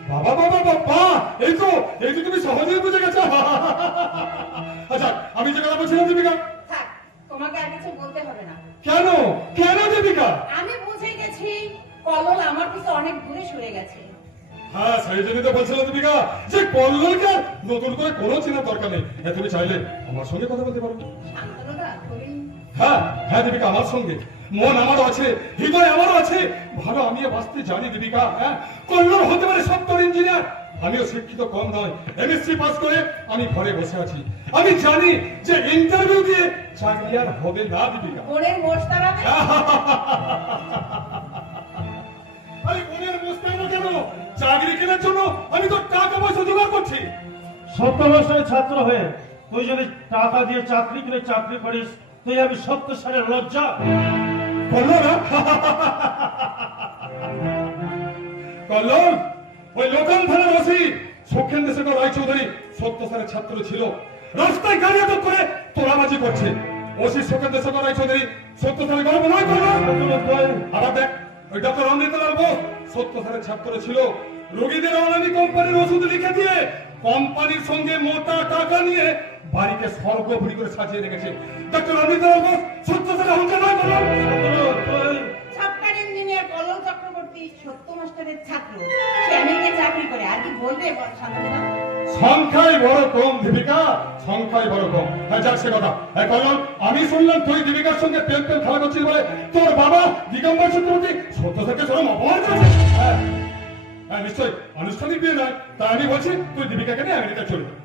বাবা বাবা বাবা, এই তো তুমি সহজেই বুঝে গেছো। আচ্ছা, আমি যে কথা বলছিলাম দীপিকা, থাক, তোমাকে আর কিছু বলতে হবে না। কেন কেন দীপিকা? আমি বুঝে গেছি কল্লোল আমার থেকে অনেক দূরে সরে গেছে। হ্যাঁ, সেই জন্যই তো বলছিলাম দীপিকা যে কল্লোলকে আর নতুন করে কোনো চেনার দরকার নেই। তুমি চাইলে আমার সঙ্গে কথা বলতে পারো। শান্তনুদা, তুমি হ্যাঁ হ্যাঁ দীপিকা, আমার সঙ্গে মন আমারও আছে, হৃদয় আমারও আছে, ভালো আমিও বাঁচতে জানি দীপিকা। হ্যাঁ, কল্লোল হতে পারে সফটওয়্যার ইঞ্জিনিয়ার, আমিও শিক্ষিত কম নয়, এমএসসি পাস করে আমি ঘরে বসে আছি। আমি জানি যে ইন্টারভিউ দিয়ে চাকরি আর হবে না দীপিকা। মনের মোষ তাড়াবে। আরে মনের মোস্তাই না কেন, চাকরি কেনার জন্য আমি তো টাকা পয়সা জোগাড় করছি। 70 বছরের ছাত্র হয়ে তুই যদি টাকা দিয়ে চাকরি কিনে চাকরি করিস, তুই আমি 70 সালের লজ্জা। বললো না কল্লোল, ওই লোকাল থানার ওসি সুখেন্দ্র শেখর রায়চৌধুরী 70 সালের ছাত্র ছিল, রাস্তায় গাড়ি আটক করে তোলাবাজি করছে। ওসি সুখেন্দ্র শেখর রায়চৌধুরী 70 সালে গল্প নয় কল্লোল। আবার দেখ, ওই ডক্টর অমৃতলাল বোস 70 সালের ছাত্র ছিল, রোগীদের অনামি কোম্পানির ওষুধ লিখে দিয়ে কোম্পানির সঙ্গে মোটা টাকা নিয়ে বাড়িকে স্বর্গপুরী করে সাজিয়ে রেখেছে। ডক্টর অমৃতলাল বোস 70 সালে অঙ্কে নয় কল্লোল। সফটওয়্যার ইঞ্জিনিয়ার কল্লোল চক্রবর্তী 70 মাস্টারের ছাত্র, সে আমেরিকায় চাকরি করে। আর কি বলবে শান্তনুদা? সংখ্যাই বড় কম দীপিকা, সংখ্যাই বড় কম। হ্যাঁ, যাক সে কথা। হ্যাঁ কল্লোল, আমি শুনলাম তুই দীপিকার সঙ্গে প্রেম খেলা করছিস বলে তোর বাবা দিগম্বর চক্রবর্তী 70 থেকে চরম অপমান করেছে। হ্যাঁ হ্যাঁ, নিশ্চয়ই আনুষ্ঠানিক বিয়ে নয়, তাই আমি বলছি তুই দীপিকাকে নিয়ে আমেরিকা চলে যা।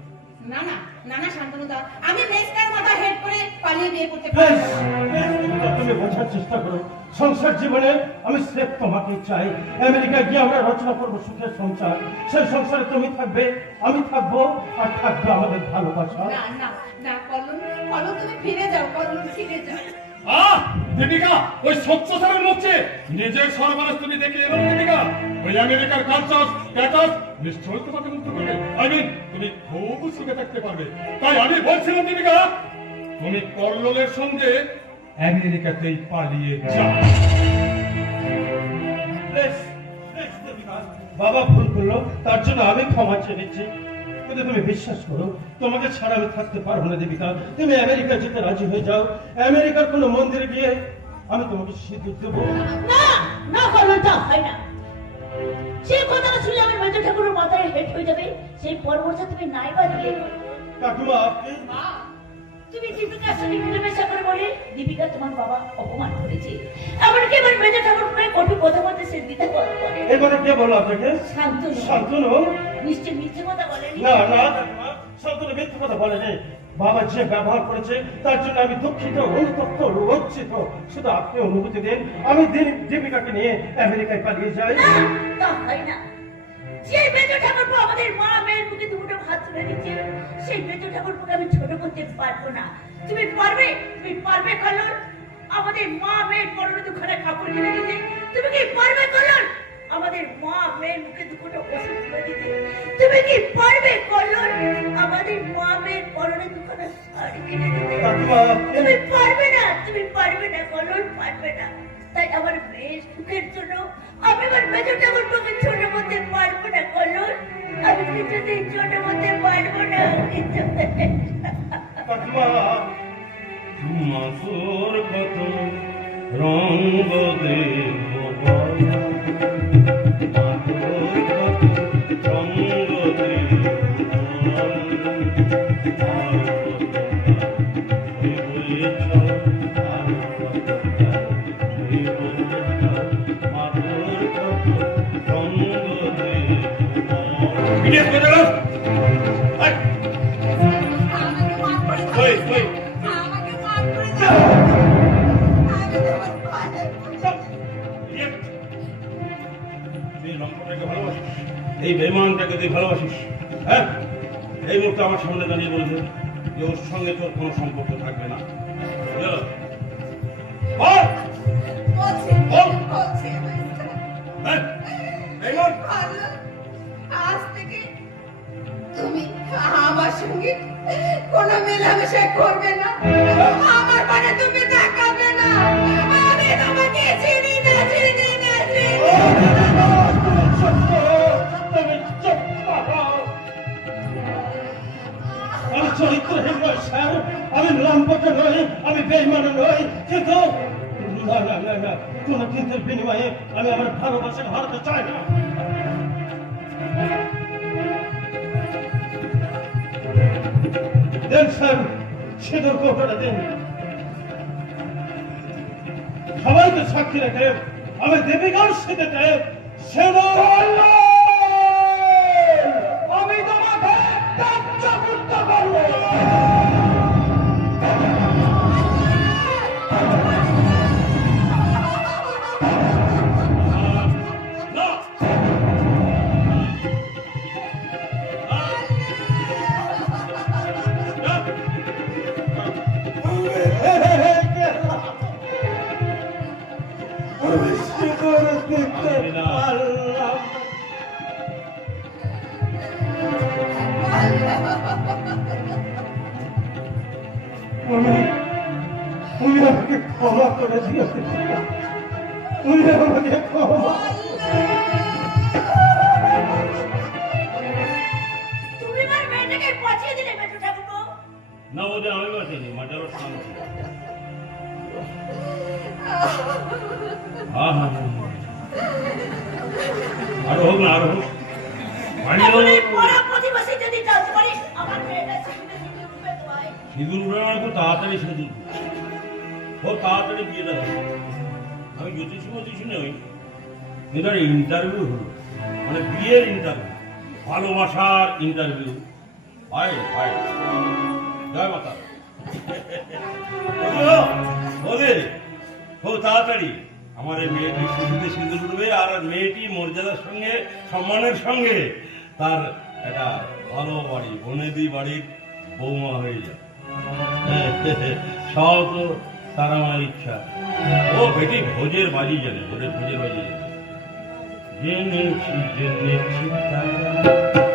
না না না না শান্তনুদা, আমি নেক্সটার মাথা হেড করে পালিয়ে বিয়ে করতে পারবো না। তুমি বোঝার চেষ্টা করো, সংসার জীবনে আমি স্রেফ তোমাকে চাই। আমেরিকা গিয়ে আমরা রচনা করবো সুখের সংসার, সেই সংসারে তুমি থাকবে, আমি থাকবো, আর থাকবে আমাদের ভালোবাসা। না না না কল্লোল, কল্লোল তুমি ফিরে যাও, কল্লোল ফিরে যাও। দীপিকা, ওই 70 সালের মধ্যে নিজের সর্বনাশ তুমি দেখে এলো দীপিকা। ওই আমেরিকার কালচার স্ট্যাটাস নিশ্চয়ই তোমাকে মুক্ত করবে। তুমি খুব সুখে থাকতে পারবে। তাই আমি বলছিলাম দীপিকা, তুমি কল্লোলের সঙ্গে আমেরিকাতেই পালিয়ে যাও। বাবা ভুল করলো, তার জন্য আমি ক্ষমা চেয়ে নিচ্ছি। কিন্তু তুমি বিশ্বাস করো, তোমাকে ছাড়া আমি থাকতে পারবো না দীপিকা। তুমি আমেরিকা যেতে রাজি হয়ে যাও, আমেরিকার কোনো মন্দিরে গিয়ে আমি তোমাকে সিঁদুর দেবো। না না কল্লোল, তা হয় না। সেই কথাটা শুনলে আমার মেজর ঠাকুরের মাথায় হেট হয়ে যাবে। সেই পরামর্শ তুমি নাই বা দিয়ে কাকিমা, আপনি মা, তুমি দীপিকার সঙ্গে মিলেমিশে করে বলে দীপিকা তোমার বাবা অপমান করেছে, এমনকি আমার মেজর ঠাকুর প্রায় কটু কথা বলতে সে দ্বিধা বোধ করে। এবারে কে বলো আপনাকে? শান্তনু। শান্তনু? নিশ্চয় মিথ্যে কথা বলেনি। না না কাকিমা, শান্তনু মিথ্যে কথা বলেনি। বাবা যে ব্যবহার করেছে তার জন্য আমি দুঃখিত, অনুতপ্ত, লজ্জিত। শুধু আপনি অনুমতি দিন, আমি দীপিকাকে নিয়ে আমেরিকায় পালিয়ে যাই। না, তা হয় না। যে মেজর ঠাকুর আমাদের মা মেয়ের মুখে দুটো হাত তুলে দিচ্ছে, সেই মেজর ঠাকুরকে আমি ছোট করতে পারবো না। তুমি পারবে? তুমি পারবে কল্লোল? আমাদের মা মেয়ের পরনে দুখানা কাপড় কিনে দিতে তুমি কি পারবে কল্লোল? আমাদের মা মেয়ের মুখে দুটো ওষুধ তুলে দিতে তুমি কি পারবে কল্লোল? আমাদের মা মেয়ের পরনে দুখানা শাড়ি কিনে দিতে তুমি পারবে না? তুমি পারবে না কল্লোল, পারবে না। তাই আমার মেয়ের সুখের জন্য আমি আমার মেজর ঠাকুরকে ছোট করতে পারবো না কল্লোল। আমি কিছুতেই ছোট করতে পারবো না। কাকিমা, মাসুর কত রঙ্গ দেব বল, মাসুর কত রঙ্গ দেব বল, আর আমাকে মাফ করে দাও। ওই, ওই। আমাকে মাফ করে দাও। আমি তোমার পায়ে তুই লঙ্কাটাকে ভালোবাসিস, এই বেমানটাকে তুই ভালোবাসিস। হ্যাঁ, এই মুহূর্তে আমার সামনে দাঁড়িয়ে বলছে যে ওর সঙ্গে তোর কোনো সম্পর্ক থাকবে না। বুঝলো? বল, বলছি, বল। বলছি, হ্যাঁ, এই বল। কল্লোল, আজ থেকে তুমি আমার সঙ্গে কোনো মেলামেশা করবে না, আমার মানে তুমি তাকাবে না, আমি তোমাকে চিনি না, চিনি না, চিনি না। আমি চরিত্রহীন নই স্যার, আমি লম্পট নই, আমি বেইমান নই, কিন্তু না না না না, কোন চিন্তার বিনিময়ে আমি আমার ভালোবাসাকে হারাতে চাই না। দেন স্যার, সিঁদুর কৌটোটা দিন। সবাইকে সাক্ষী রেখে আমি দেবিকার সাথে আমি তোমাকে ত্যায্য করতে পারবো। আমি সিঁদুর দিতে পারলাম। তুমি আমাকে ক্ষমা করে দিও, তুমি আমাকে ক্ষমা। তুমি আমার মেয়েটাকে পচিয়ে দিলে মেটু ঠাকুর। না ওদের আমি বাঁচিনি, মাটারও শান্তি। আরো হোক না, আরো হোক। এখন এই পড়া প্রতিবেশী যদি জানতে পারিস আমার মেয়েটা সিঁদুরে উঠবে তো ভাই। সিঁদুর উড়ে না, খুব তাড়াতাড়ি সিঁদুর খুব তাড়াতাড়ি বিয়েটা হবে। আমি জ্যোতিষী নই, কিন্তু একটা ইন্টারভিউ হলো, মানে বিয়ের ইন্টারভিউ, ভালোবাসার ইন্টারভিউ। ভাই ভাই জয় মাতা বলে খুব তাড়াতাড়ি আমার এই মেয়েটি সিঁদুরে সিঁদুর উঠবে, আর মেয়েটি মর্যাদার সঙ্গে সম্মানের সঙ্গে তার একটা ভালো বাড়ি, বনেদি বাড়ির বৌমা হয়ে যায়। সব তো তার আমার ইচ্ছা। ও বেটি ভোজের বাজি জানে, ভোজের বাজি জানে। জেনেছি জেনেছি তারা